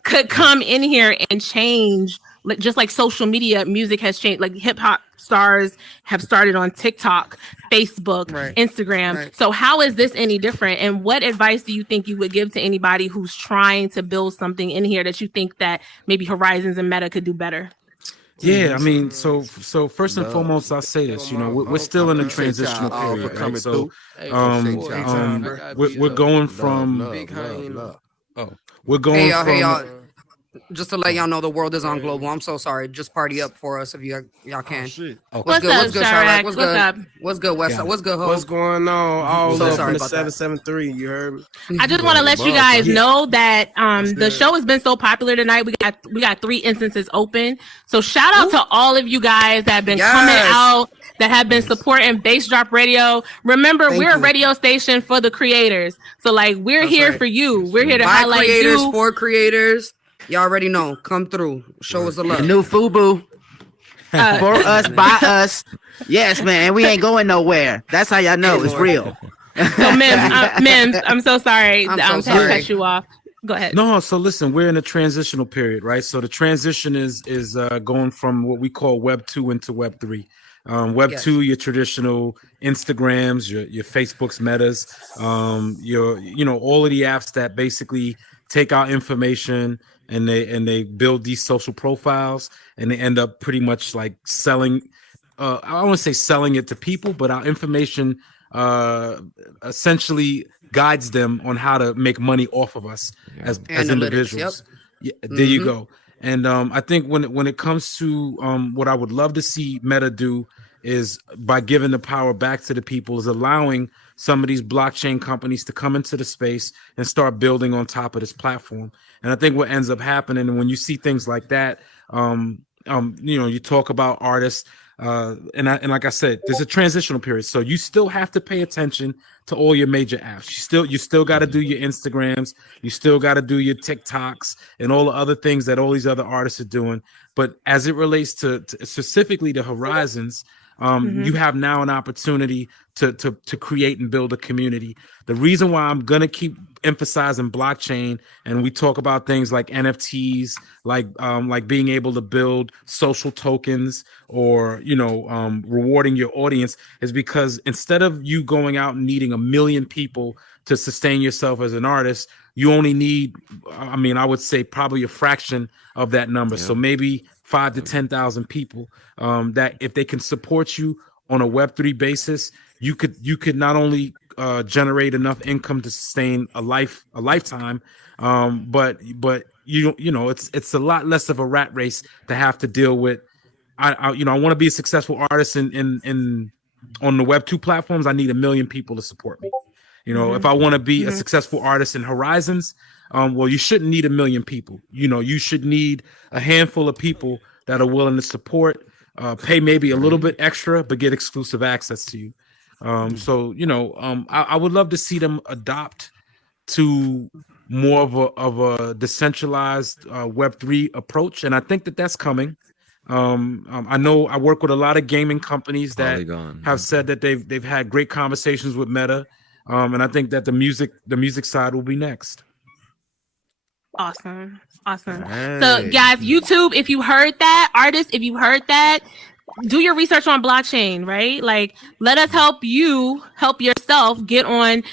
Could come in here and change, just like social media, music has changed. Like hip hop stars have started on TikTok, Facebook, Instagram. So how is this any different? And what advice do you think you would give to anybody who's trying to build something in here that you think that maybe Horizons and Meta could do better? Yeah, I mean, so first and foremost, I'll say this. You know, we're still in a transitional period, right? So, we're going from. We're going from. Just to let y'all know, the world is on global. I'm so sorry. Just party up for us if y'all can. What's good? What's good, Chirac? What's good? What's good, West? What's good, Ho? What's going on? All So love sorry from the about that. 773. You heard me? I just want to let you guys know that the show has been so popular tonight. We got 3 instances open. So shout out to all of you guys that have been coming out, that have been supporting Bass Drop Radio. Remember, we're a radio station for the creators. So like we're here for you. We're here to By highlight creators, you. for creators. Y'all already know. Come through. Show us the love. The new FUBU. For us, by us. Yes, man. We ain't going nowhere. That's how y'all know it's real. So Mims, I'm so sorry. I'm so to sorry. cut you off. Go ahead. No, so listen, we're in a transitional period, right? So the transition is going from what we call Web 2 into Web 3. Web 2, your traditional Instagrams, your Facebooks, Metas, all of the apps that basically take our information and they build these social profiles, and they end up pretty much like selling. I don't want to say selling it to people, but our information essentially guides them on how to make money off of us as individuals. Yeah, there you go. And I think when it comes to what I would love to see Meta do is, by giving the power back to the people, is allowing some of these blockchain companies to come into the space and start building on top of this platform. And I think what ends up happening, and when you see things like that, you talk about artists, and like I said, there's a transitional period, so you still have to pay attention to all your major apps. You still got to do your Instagrams, you still got to do your TikToks, and all the other things that all these other artists are doing. But as it relates to specifically to Horizons, you have now an opportunity to create and build a community. The reason why I'm gonna keep emphasizing blockchain, and we talk about things like NFTs, like being able to build social tokens, or rewarding your audience, is because instead of you going out and needing 1 million people to sustain yourself as an artist, you only need, I would say probably a fraction of that number. So maybe 5,000 to 10,000 people that, if they can support you on a Web3 basis, you could not only generate enough income to sustain a lifetime, but it's a lot less of a rat race to have to deal with. I want to be a successful artist in on the Web2 platforms. I need 1 million people to support me. If I want to be a successful artist in Horizons, well, you shouldn't need 1 million people. You should need a handful of people that are willing to support, pay maybe a little bit extra, but get exclusive access to you. I would love to see them adopt to more of a decentralized Web3 approach, and I think that's coming. I know I work with a lot of gaming companies that Polygon have said that they've had great conversations with Meta, and I think that the music side will be next. Awesome. Hey. So guys, YouTube, if you heard that, artists, if you heard that, do your research on blockchain, right? Like, let us help you help yourself get on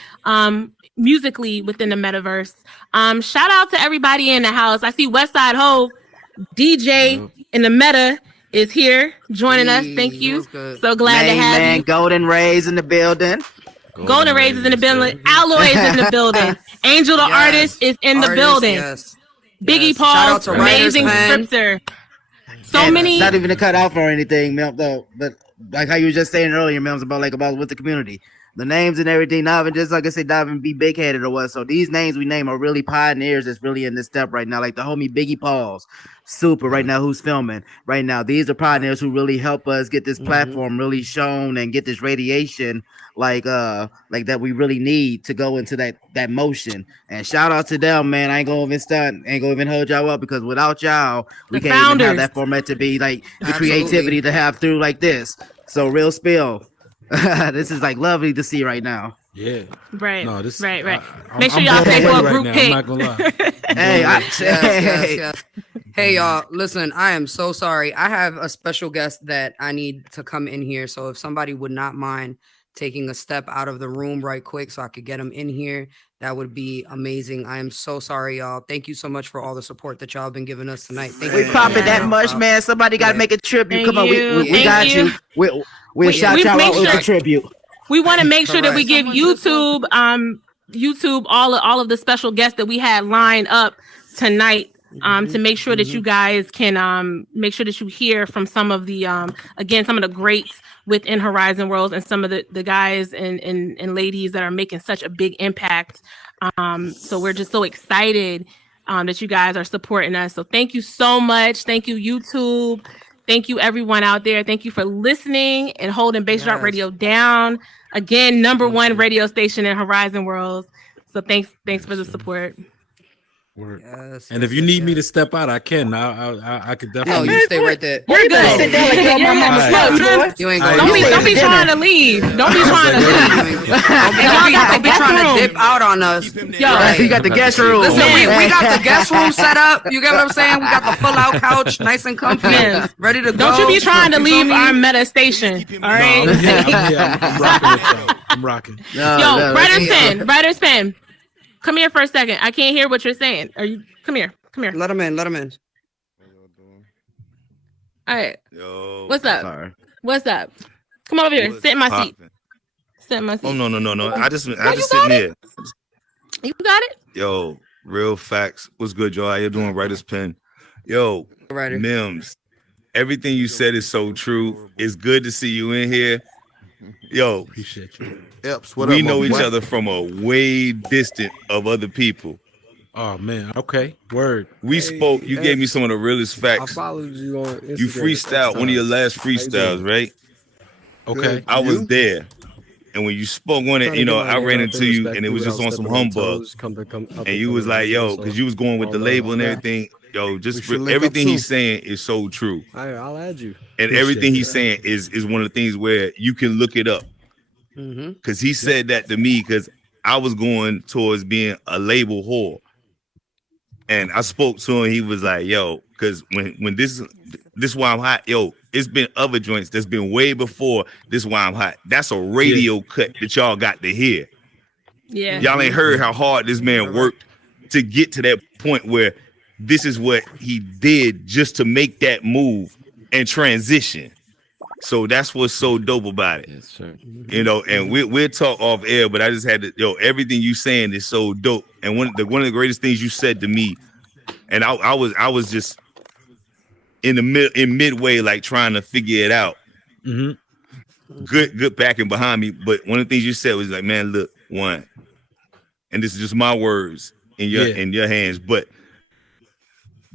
musically within the metaverse. Shout out to everybody in the house. I see Westside Hove, DJ in the meta, is here joining us. Thank you. So glad to have you. Golden Rays in the building. Golden Rays is in the building. Alloy is in the building. Angel the artist is in the building. Biggie Paul's amazing scripter. So many. Not even to cut off or anything, Mel, though. But like how you were just saying earlier, Mel, about with the community, the names and everything. Not even just like I said, not even be big headed or what. So these names we name are really pioneers that's really in this step right now. Like the homie Biggie Paul's super right now, who's filming right now. These are pioneers who really help us get this platform really shown and get this radiation like that we really need to go into that motion. And shout out to them, man. I ain't gonna even stunt, ain't gonna even hold y'all up, because without y'all, we can't even have that format to be like the creativity to have through like this. So real spill. This is like lovely to see right now. Yeah. Right. No, this right. I'm Make sure y'all stay for a group pic. I'm not gonna lie. Yes. Hey, y'all, listen, I am so sorry. I have a special guest that I need to come in here. So if somebody would not mind taking a step out of the room right quick so I could get him in here, that would be amazing. I am so sorry, y'all. Thank you so much for all the support that y'all have been giving us tonight. Thank you. We popping that much, man. Somebody got to make a tribute. Come on, we got you. We'll shout y'all out with a tribute. We want to make sure that we give YouTube all of the special guests that we had lined up tonight to make sure that you guys can make sure that you hear from some of the again, some of the greats within Horizon Worlds and some of the guys and ladies that are making such a big impact. So we're just so excited that you guys are supporting us. So thank you so much. Thank you, YouTube. Thank you, everyone out there. Thank you for listening and holding Bass Drop Radio down. Again, #1 radio station in Horizon Worlds. So thanks for the support. Yes, and if you need me to step out, I can. I could definitely. No, you stay right there. You're good. Sit down like you're my mama's boy. You ain't going. Don't be trying to leave. Don't be trying to leave. Don't be trying to dip out on us. Yo, you got the guest room. Listen, we got the guest room set up. You get what I'm saying? We got the pull-out couch, nice and comfy, ready to go. Don't you be trying to leave our meta station. All right. I'm rocking. Yo, Writer's Pen. Come here for a second. I can't hear what you're saying. Come here. Let him in. All right. Yo. What's up? Sorry. What's up? Come over here. Sit in my seat. Sit in my seat. Oh no. I just sitting here. You got it? Yo, real facts. What's good, y'all? How you doing? Writer's Pen. Yo, Mims. Everything you said is so true. It's good to see you in here. Yo, appreciate you. Eps, we know each other from a way distant of other people. Oh man, okay, word. We spoke. You gave me some of the realest facts. I followed you on Instagram. You freestyled one of your last freestyles, right? Okay, I was there, and when you spoke on it, I ran into you, and it was just on some humbug. And you was like, "Yo," because you was going with the label and everything. Yo, just everything he's saying is so true. I'll add you. And everything he's saying is one of the things where you can look it up. Because he said that to me because I was going towards being a label whore. And I spoke to him. He was like, yo, because when this Why I'm Hot, yo, it's been other joints that's been way before This Why I'm Hot. That's a radio cut that y'all got to hear. Yeah. Y'all ain't heard how hard this man worked to get to that point where this is what he did just to make that move and transition. So that's what's so dope about it. Yes, sir. And we'll talk off air, but I just had to, everything you saying is so dope. And one of the greatest things you said to me, and I was just in midway, like trying to figure it out. Good backing behind me. But one of the things you said was like, man, look, one, and this is just my words in your hands, but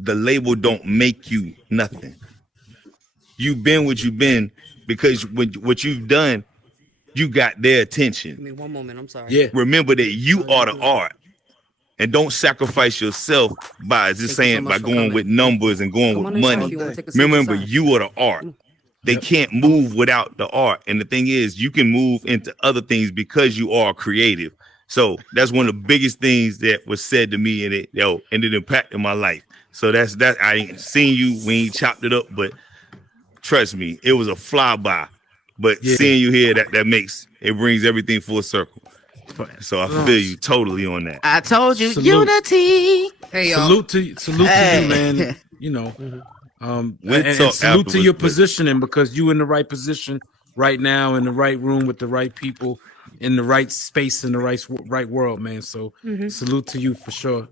the label don't make you nothing. You've been what you've been because what you've done, you got their attention. Give me one moment. I'm sorry. Yeah. Remember that you are the art, and don't sacrifice yourself by just saying by going with numbers and going with money. Remember, you are the art. They can't move without the art. And the thing is, you can move into other things because you are creative. So that's one of the biggest things that was said to me, and it impacted my life. So that's that. I ain't seen you. We ain't chopped it up, but trust me, it was a flyby. But seeing you here, that brings everything full circle. So I feel you totally on that. I told you, Salute. unity. Hey, y'all. Salute to you, man. And salute to your positioning, because you in the right position right now, in the right room with the right people, in the right space, in the right world, man. So salute to you for sure.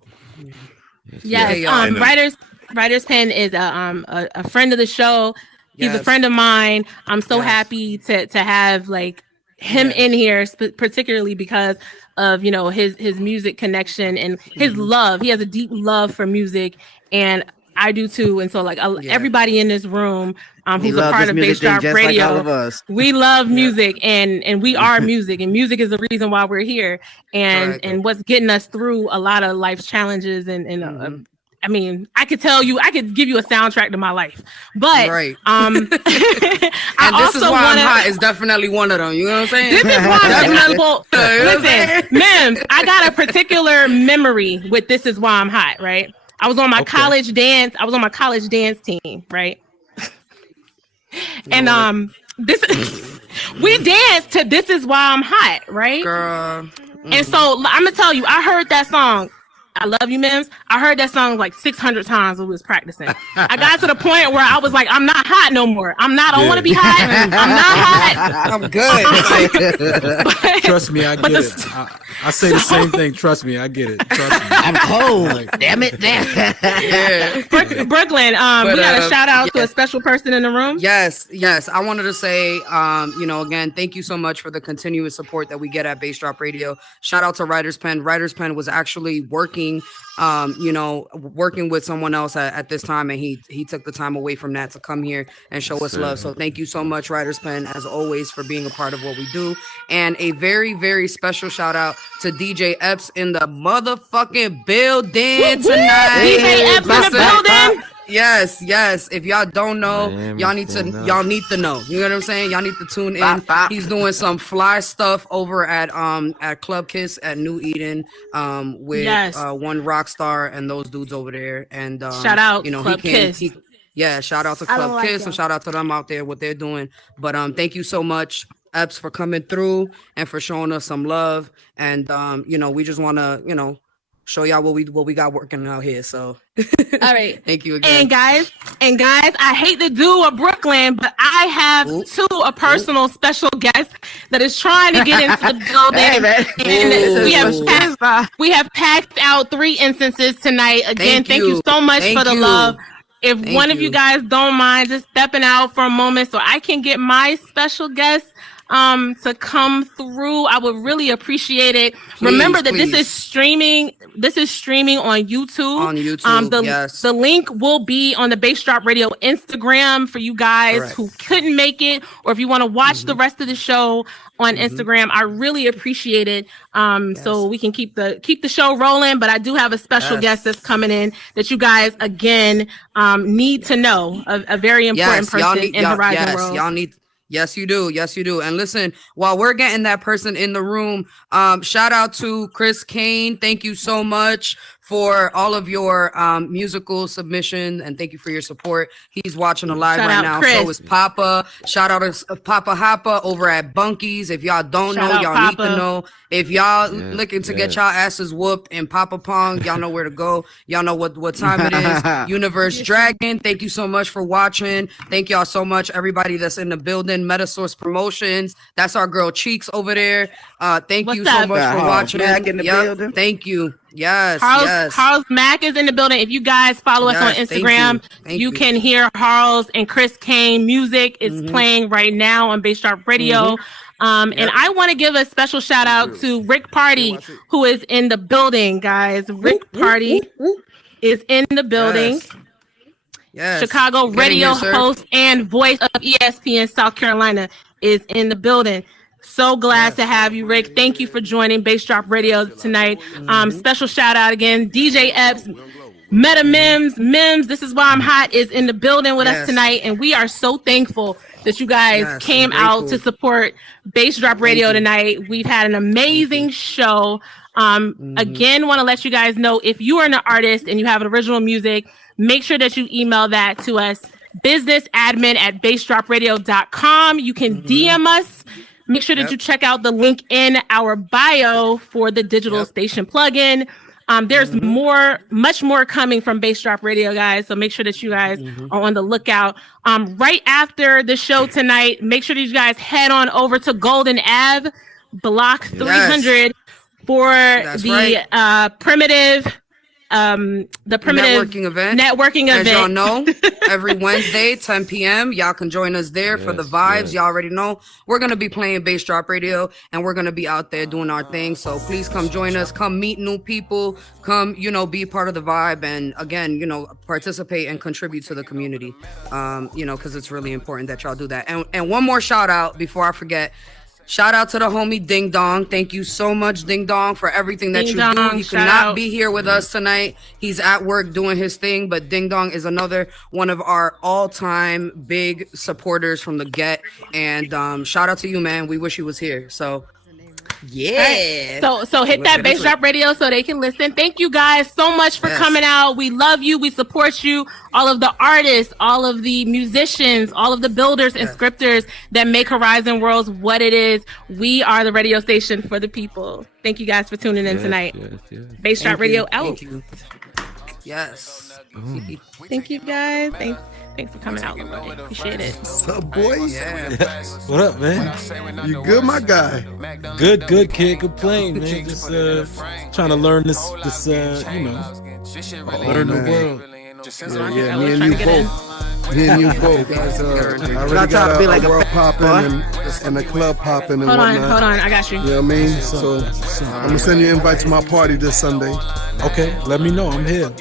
Yes. Writer's Pen is a friend of the show. He's a friend of mine. I'm so happy to have like him in here, particularly because of his music connection and his love. He has a deep love for music, and I do too. And so like everybody in this room who's a part of Bass Drop Radio, like all of us. We love music, and we are music, and music is the reason why we're here, and what's getting us through a lot of life's challenges. And I mean, I could give you a soundtrack to my life, but and This Is Why I'm Hot is definitely one of them. You know what I'm saying? This is why I'm definitely. Listen, Mims, I got a particular memory with This Is Why I'm Hot. Right, I was on my college dance. I was on my college dance team. Right, and we danced to This Is Why I'm Hot. Right, girl. And so I'm gonna tell you, I heard that song. I love you, Mims. I heard that song like 600 times when we was practicing. I got to the point where I was like, I'm not hot no more. I don't want to be hot. I'm not hot. I'm good. Trust me, I get it. I say the same thing. Trust me, I get it. Trust me. I'm cold. Damn it. Yeah. Brooklyn, we got a shout out to a special person in the room. Yes. I wanted to say, again, thank you so much for the continuous support that we get at Bass Drop Radio. Shout out to Writer's Pen. Writer's Pen was actually working with someone else at this time, and he took the time away from that to come here and show us love. So thank you so much, Writer's Pen, as always, for being a part of what we do. And a very, very special shout out to DJ Epps in the motherfucking building tonight. DJ Epps in the building. Yes. If y'all don't know, y'all need to know. You know what I'm saying? Y'all need to tune in. He's doing some fly stuff over at Club Kiss at New Eden with One Rockstar and those dudes over there. And shout out, Club Kiss. Shout out to Club Kiss and shout out to them out there what they're doing. But thank you so much, Epps, for coming through and for showing us some love. And we just want to show y'all what we got working out here. So all right. Thank you again. And guys, I hate to do a Brooklyn, but I have a personal special guest that is trying to get into the building. And we have packed out 3 instances tonight. Again, thank you so much for the love. If one of you guys don't mind just stepping out for a moment so I can get my special guest to come through, I would really appreciate it. Remember that this is streaming on YouTube. The link will be on the Bass Drop Radio Instagram for you guys who couldn't make it, or if you want to watch the rest of the show on Instagram. I really appreciate it. So we can keep the show rolling. But I do have a special guest that's coming in that you guys again need to know. A very important person in Horizon World. Y'all need. Yes, you do. And listen, while we're getting that person in the room, shout out to Chris Kane. Thank you so much for all of your musical submission, and thank you for your support. He's watching the live right now. Chris. So is Papa. Shout out to Papa Hoppa over at Bunkies. If y'all don't know, y'all need to know. If y'all looking to get y'all asses whooped in Papa Pong, y'all know where to go. Y'all know what time it is. Universe Dragon, thank you so much for watching. Thank y'all so much, everybody that's in the building. Metasource Promotions, that's our girl Cheeks over there. Thank you so much for watching. Building. Thank you. Yes, Harles Mack is in the building. If you guys follow us on Instagram, you can hear Harles and Chris Kane. Music is playing right now on Bass Drop Radio. And I want to give a special shout out to Rick Party, who is in the building, guys. Rick Party is in the building. Yes. Chicago radio host and voice of ESPN South Carolina is in the building. So glad to have you, Rick. Thank you for joining Bass Drop Radio tonight. Special shout out again, DJ Epps, Meta Mims, This Is Why I'm Hot is in the building with us tonight, and we are so thankful that you guys came out to support Bass Drop Radio tonight. We've had an amazing show. Again, want to let you guys know, if you are an artist and you have original music, make sure that you email that to us, businessadmin@bassdropradio.com. You can DM us. Make sure that you check out the link in our bio for the digital station plugin. There's much more coming from Bass Drop Radio, guys. So make sure that you guys are on the lookout. Right after the show tonight, make sure that you guys head on over to Golden Ave, Block 300 for Primitive networking event. As y'all know, every Wednesday 10 p.m. y'all can join us there for the vibes. Y'all already know we're gonna be playing Bass Drop Radio, and we're gonna be out there doing our thing. So please come join us, come meet new people, come be part of the vibe, and again participate and contribute to the community, because it's really important that y'all do that. And one more shout out before I forget. Shout out to the homie Ding Dong. Thank you so much, Ding Dong, for everything that you do. He could not be here with us tonight. He's at work doing his thing, but Ding Dong is another one of our all-time big supporters from the get. And shout out to you, man. We wish he was here. So Yeah. Right. So hit that Bass Drop Radio so they can listen. Thank you guys so much for coming out. We love you. We support you. All of the artists, all of the musicians, all of the builders and scripters that make Horizon Worlds what it is. We are the radio station for the people. Thank you guys for tuning in tonight. Bass Drop Radio out. Yes. Thank you guys. Thanks for coming out. Appreciate it. What's up, boy? Yeah. What up, man? You good, my guy? Good, kid. Good playing, man. Just trying to learn this, learn the world. Yeah, me and you both. Me and you both. I already got a world popping and a club popping and whatnot. Hold on. I got you. You know what I mean? So I'm gonna send you an invite to my party this Sunday. Okay, let me know. I'm here.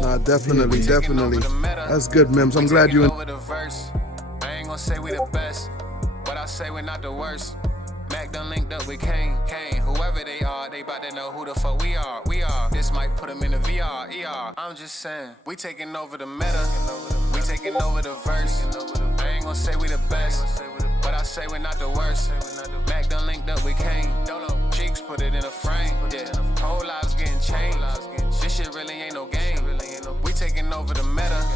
Nah, definitely. That's good, Mims. I'm glad you. I ain't gonna say we the best, but I say we're not the worst. Mac done linked up with Kane. Whoever they are, they bout to know who the fuck we are. This might put them in the VR, ER. I'm just saying, we taking over the meta. We taking over the verse. I ain't gonna say we the best, but I say we're not the worst. Mac done linked up with Kane. Cheeks put it in a frame. Whole lives getting changed. This shit really ain't no game. We taking over the meta.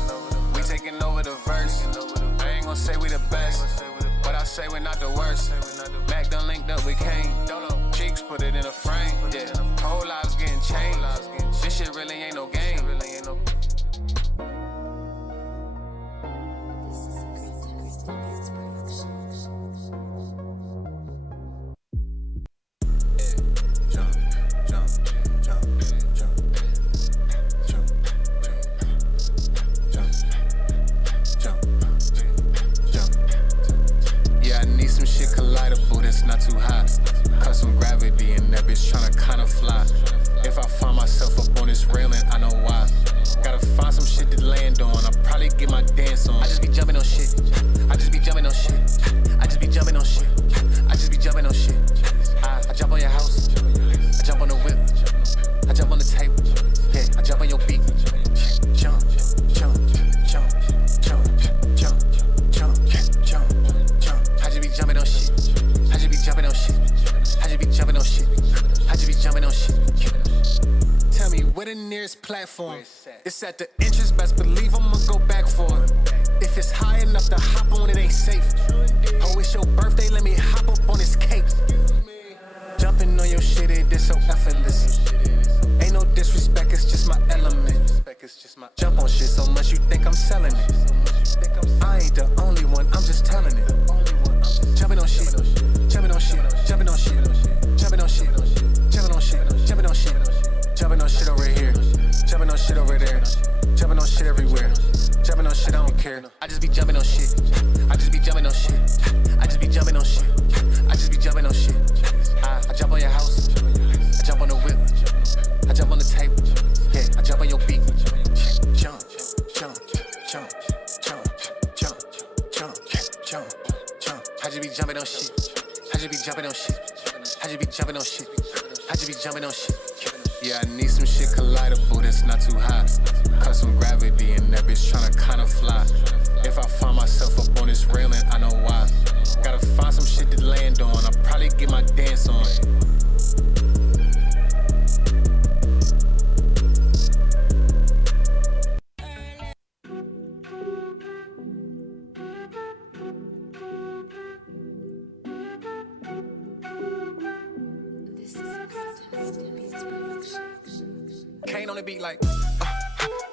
We taking over the verse. I ain't gonna say we the best, but I say we're not the worst. Mac done linked up with Kane. Cheeks put it in a frame. Whole lives getting changed. This shit really ain't no game. Not too high, custom gravity and that bitch tryna kinda fly. If I find myself up on this railing, I know why. Gotta find some shit to land on. I'll probably get my dance on. I just be jumping on shit. I just be jumping on shit. I just be jumping on shit. I just be jumping on shit. I jump on your house. I jump on the whip. I jump on the table. Yeah, I jump on your beat. Jump, jump, jump, jump, jump, jump, jump, jump. I just be jumping on shit. I just be jumping on shit. I just be jumping on shit. I just be jumping on shit. Tell me where the nearest platform. It's at the entrance, best believe I'ma go back for it. If it's high enough to hop on, it ain't safe. Oh, it's your birthday, let me hop up on this cake. Jumping on your shit, it is so effortless. Ain't no disrespect, it's just my element. Jump on shit so much you think I'm selling it. I ain't the only one, I'm just telling it. Jumping on shit, jumping on shit, jumping on shit, jumping on shit, jumping on shit, jumping on shit, jumping on shit over here, jumping on shit over there, jumping on shit everywhere, jumping on shit I don't care. I just be jumping on shit. I just be jumping on shit. I just be jumping on shit. I just be jumping on shit. I jump on your house. I jump on the whip. I jump on the table. Yeah, I jump on your beat. Jump, jump, jump, jump, jump, jump, jump, jump. I just be jumping on shit. I just be jumping on shit. I just be jumping on shit. I just be jumping on shit. Yeah, I need some shit collidable that's not too high. Custom gravity and that bitch tryna kinda fly. If I find myself up on this railing, I know why. Gotta find some shit to land on. I'll probably get my dance on. Kane on the beat like,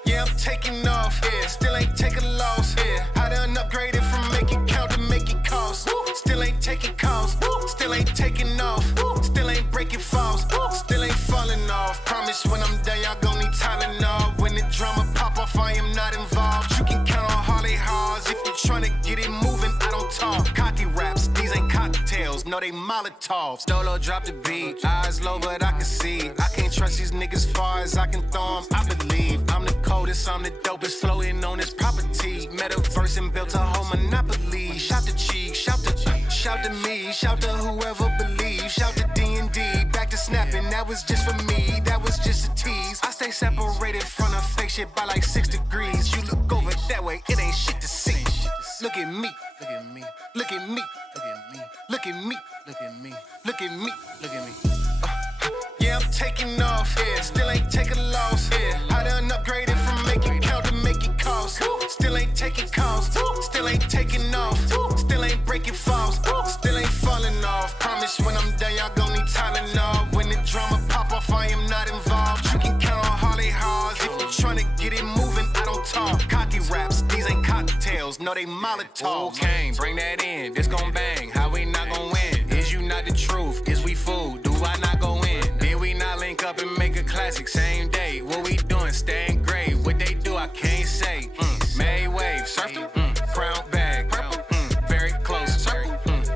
yeah, I'm taking off, yeah, still ain't taking a loss, yeah. I done upgraded from make it count to make it cost. Still ain't taking calls, still ain't taking off, still ain't breaking falls, still ain't falling off. Promise when I'm done, y'all gon' need Tylenol. When the drama pop off, I am not involved. You can count on Harley Haws if you're tryna get it moving. I don't talk cocky raps, these ain't cocktails, no they Molotovs. Dolo drop the beat, eyes low but I can see. I can't trust these niggas far as I can throw them. I believe I'm the coldest, I'm the dopest, floating on this property. Metaverse and built a whole monopoly. Shout to Cheek, shout to me, shout to whoever believes. Shout to D&D, back to snapping, that was just for me, that was just a tease. I stay separated from the fake shit by like 6 degrees. You look over that way, it ain't shit to see. Look at me, look at me, look at me, look at me. Look at me, look at me, look at me, look at me. Yeah, I'm taking off, yeah. Still ain't taking loss, yeah. I done upgraded from make it count to make it cost. Still ain't taking calls, still ain't taking off. Still ain't breaking falls, still ain't falling off. Promise when I'm done, y'all gon' need Tylenol. When the drama pop off, I am not involved. You can count on Harley Halls. If you tryna get it moving, I don't talk. Cocky raps, these ain't cocktails, no, they Molotov. Okay, bring that in, this gon' bang. How we not gon' win? Is you not the truth? Is we food? Do I not go in? Did we not link up and make a classic same day? What we doing? Staying great. What they do, I can't say. May wave, surf them, brown bag, purple, very close, circle,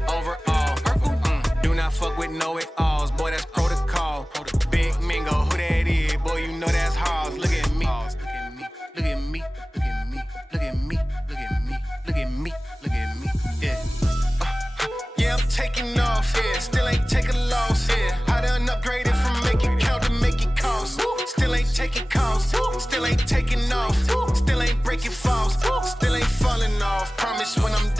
overall, purple. Do not fuck with know it alls, boy, that's protocol. Big Mingo, who that is? Boy, you know that's Halls. Look at me, look at me, look at me, look at me, look at me, look at me, look at me, yeah. Yeah, I'm taking off, yeah. Still ain't taking loss, yeah. I done upgraded from make it count to make it cost. Still ain't taking calls, still ain't taking off. Still ain't breaking falls, still ain't falling off. Promise when I'm done.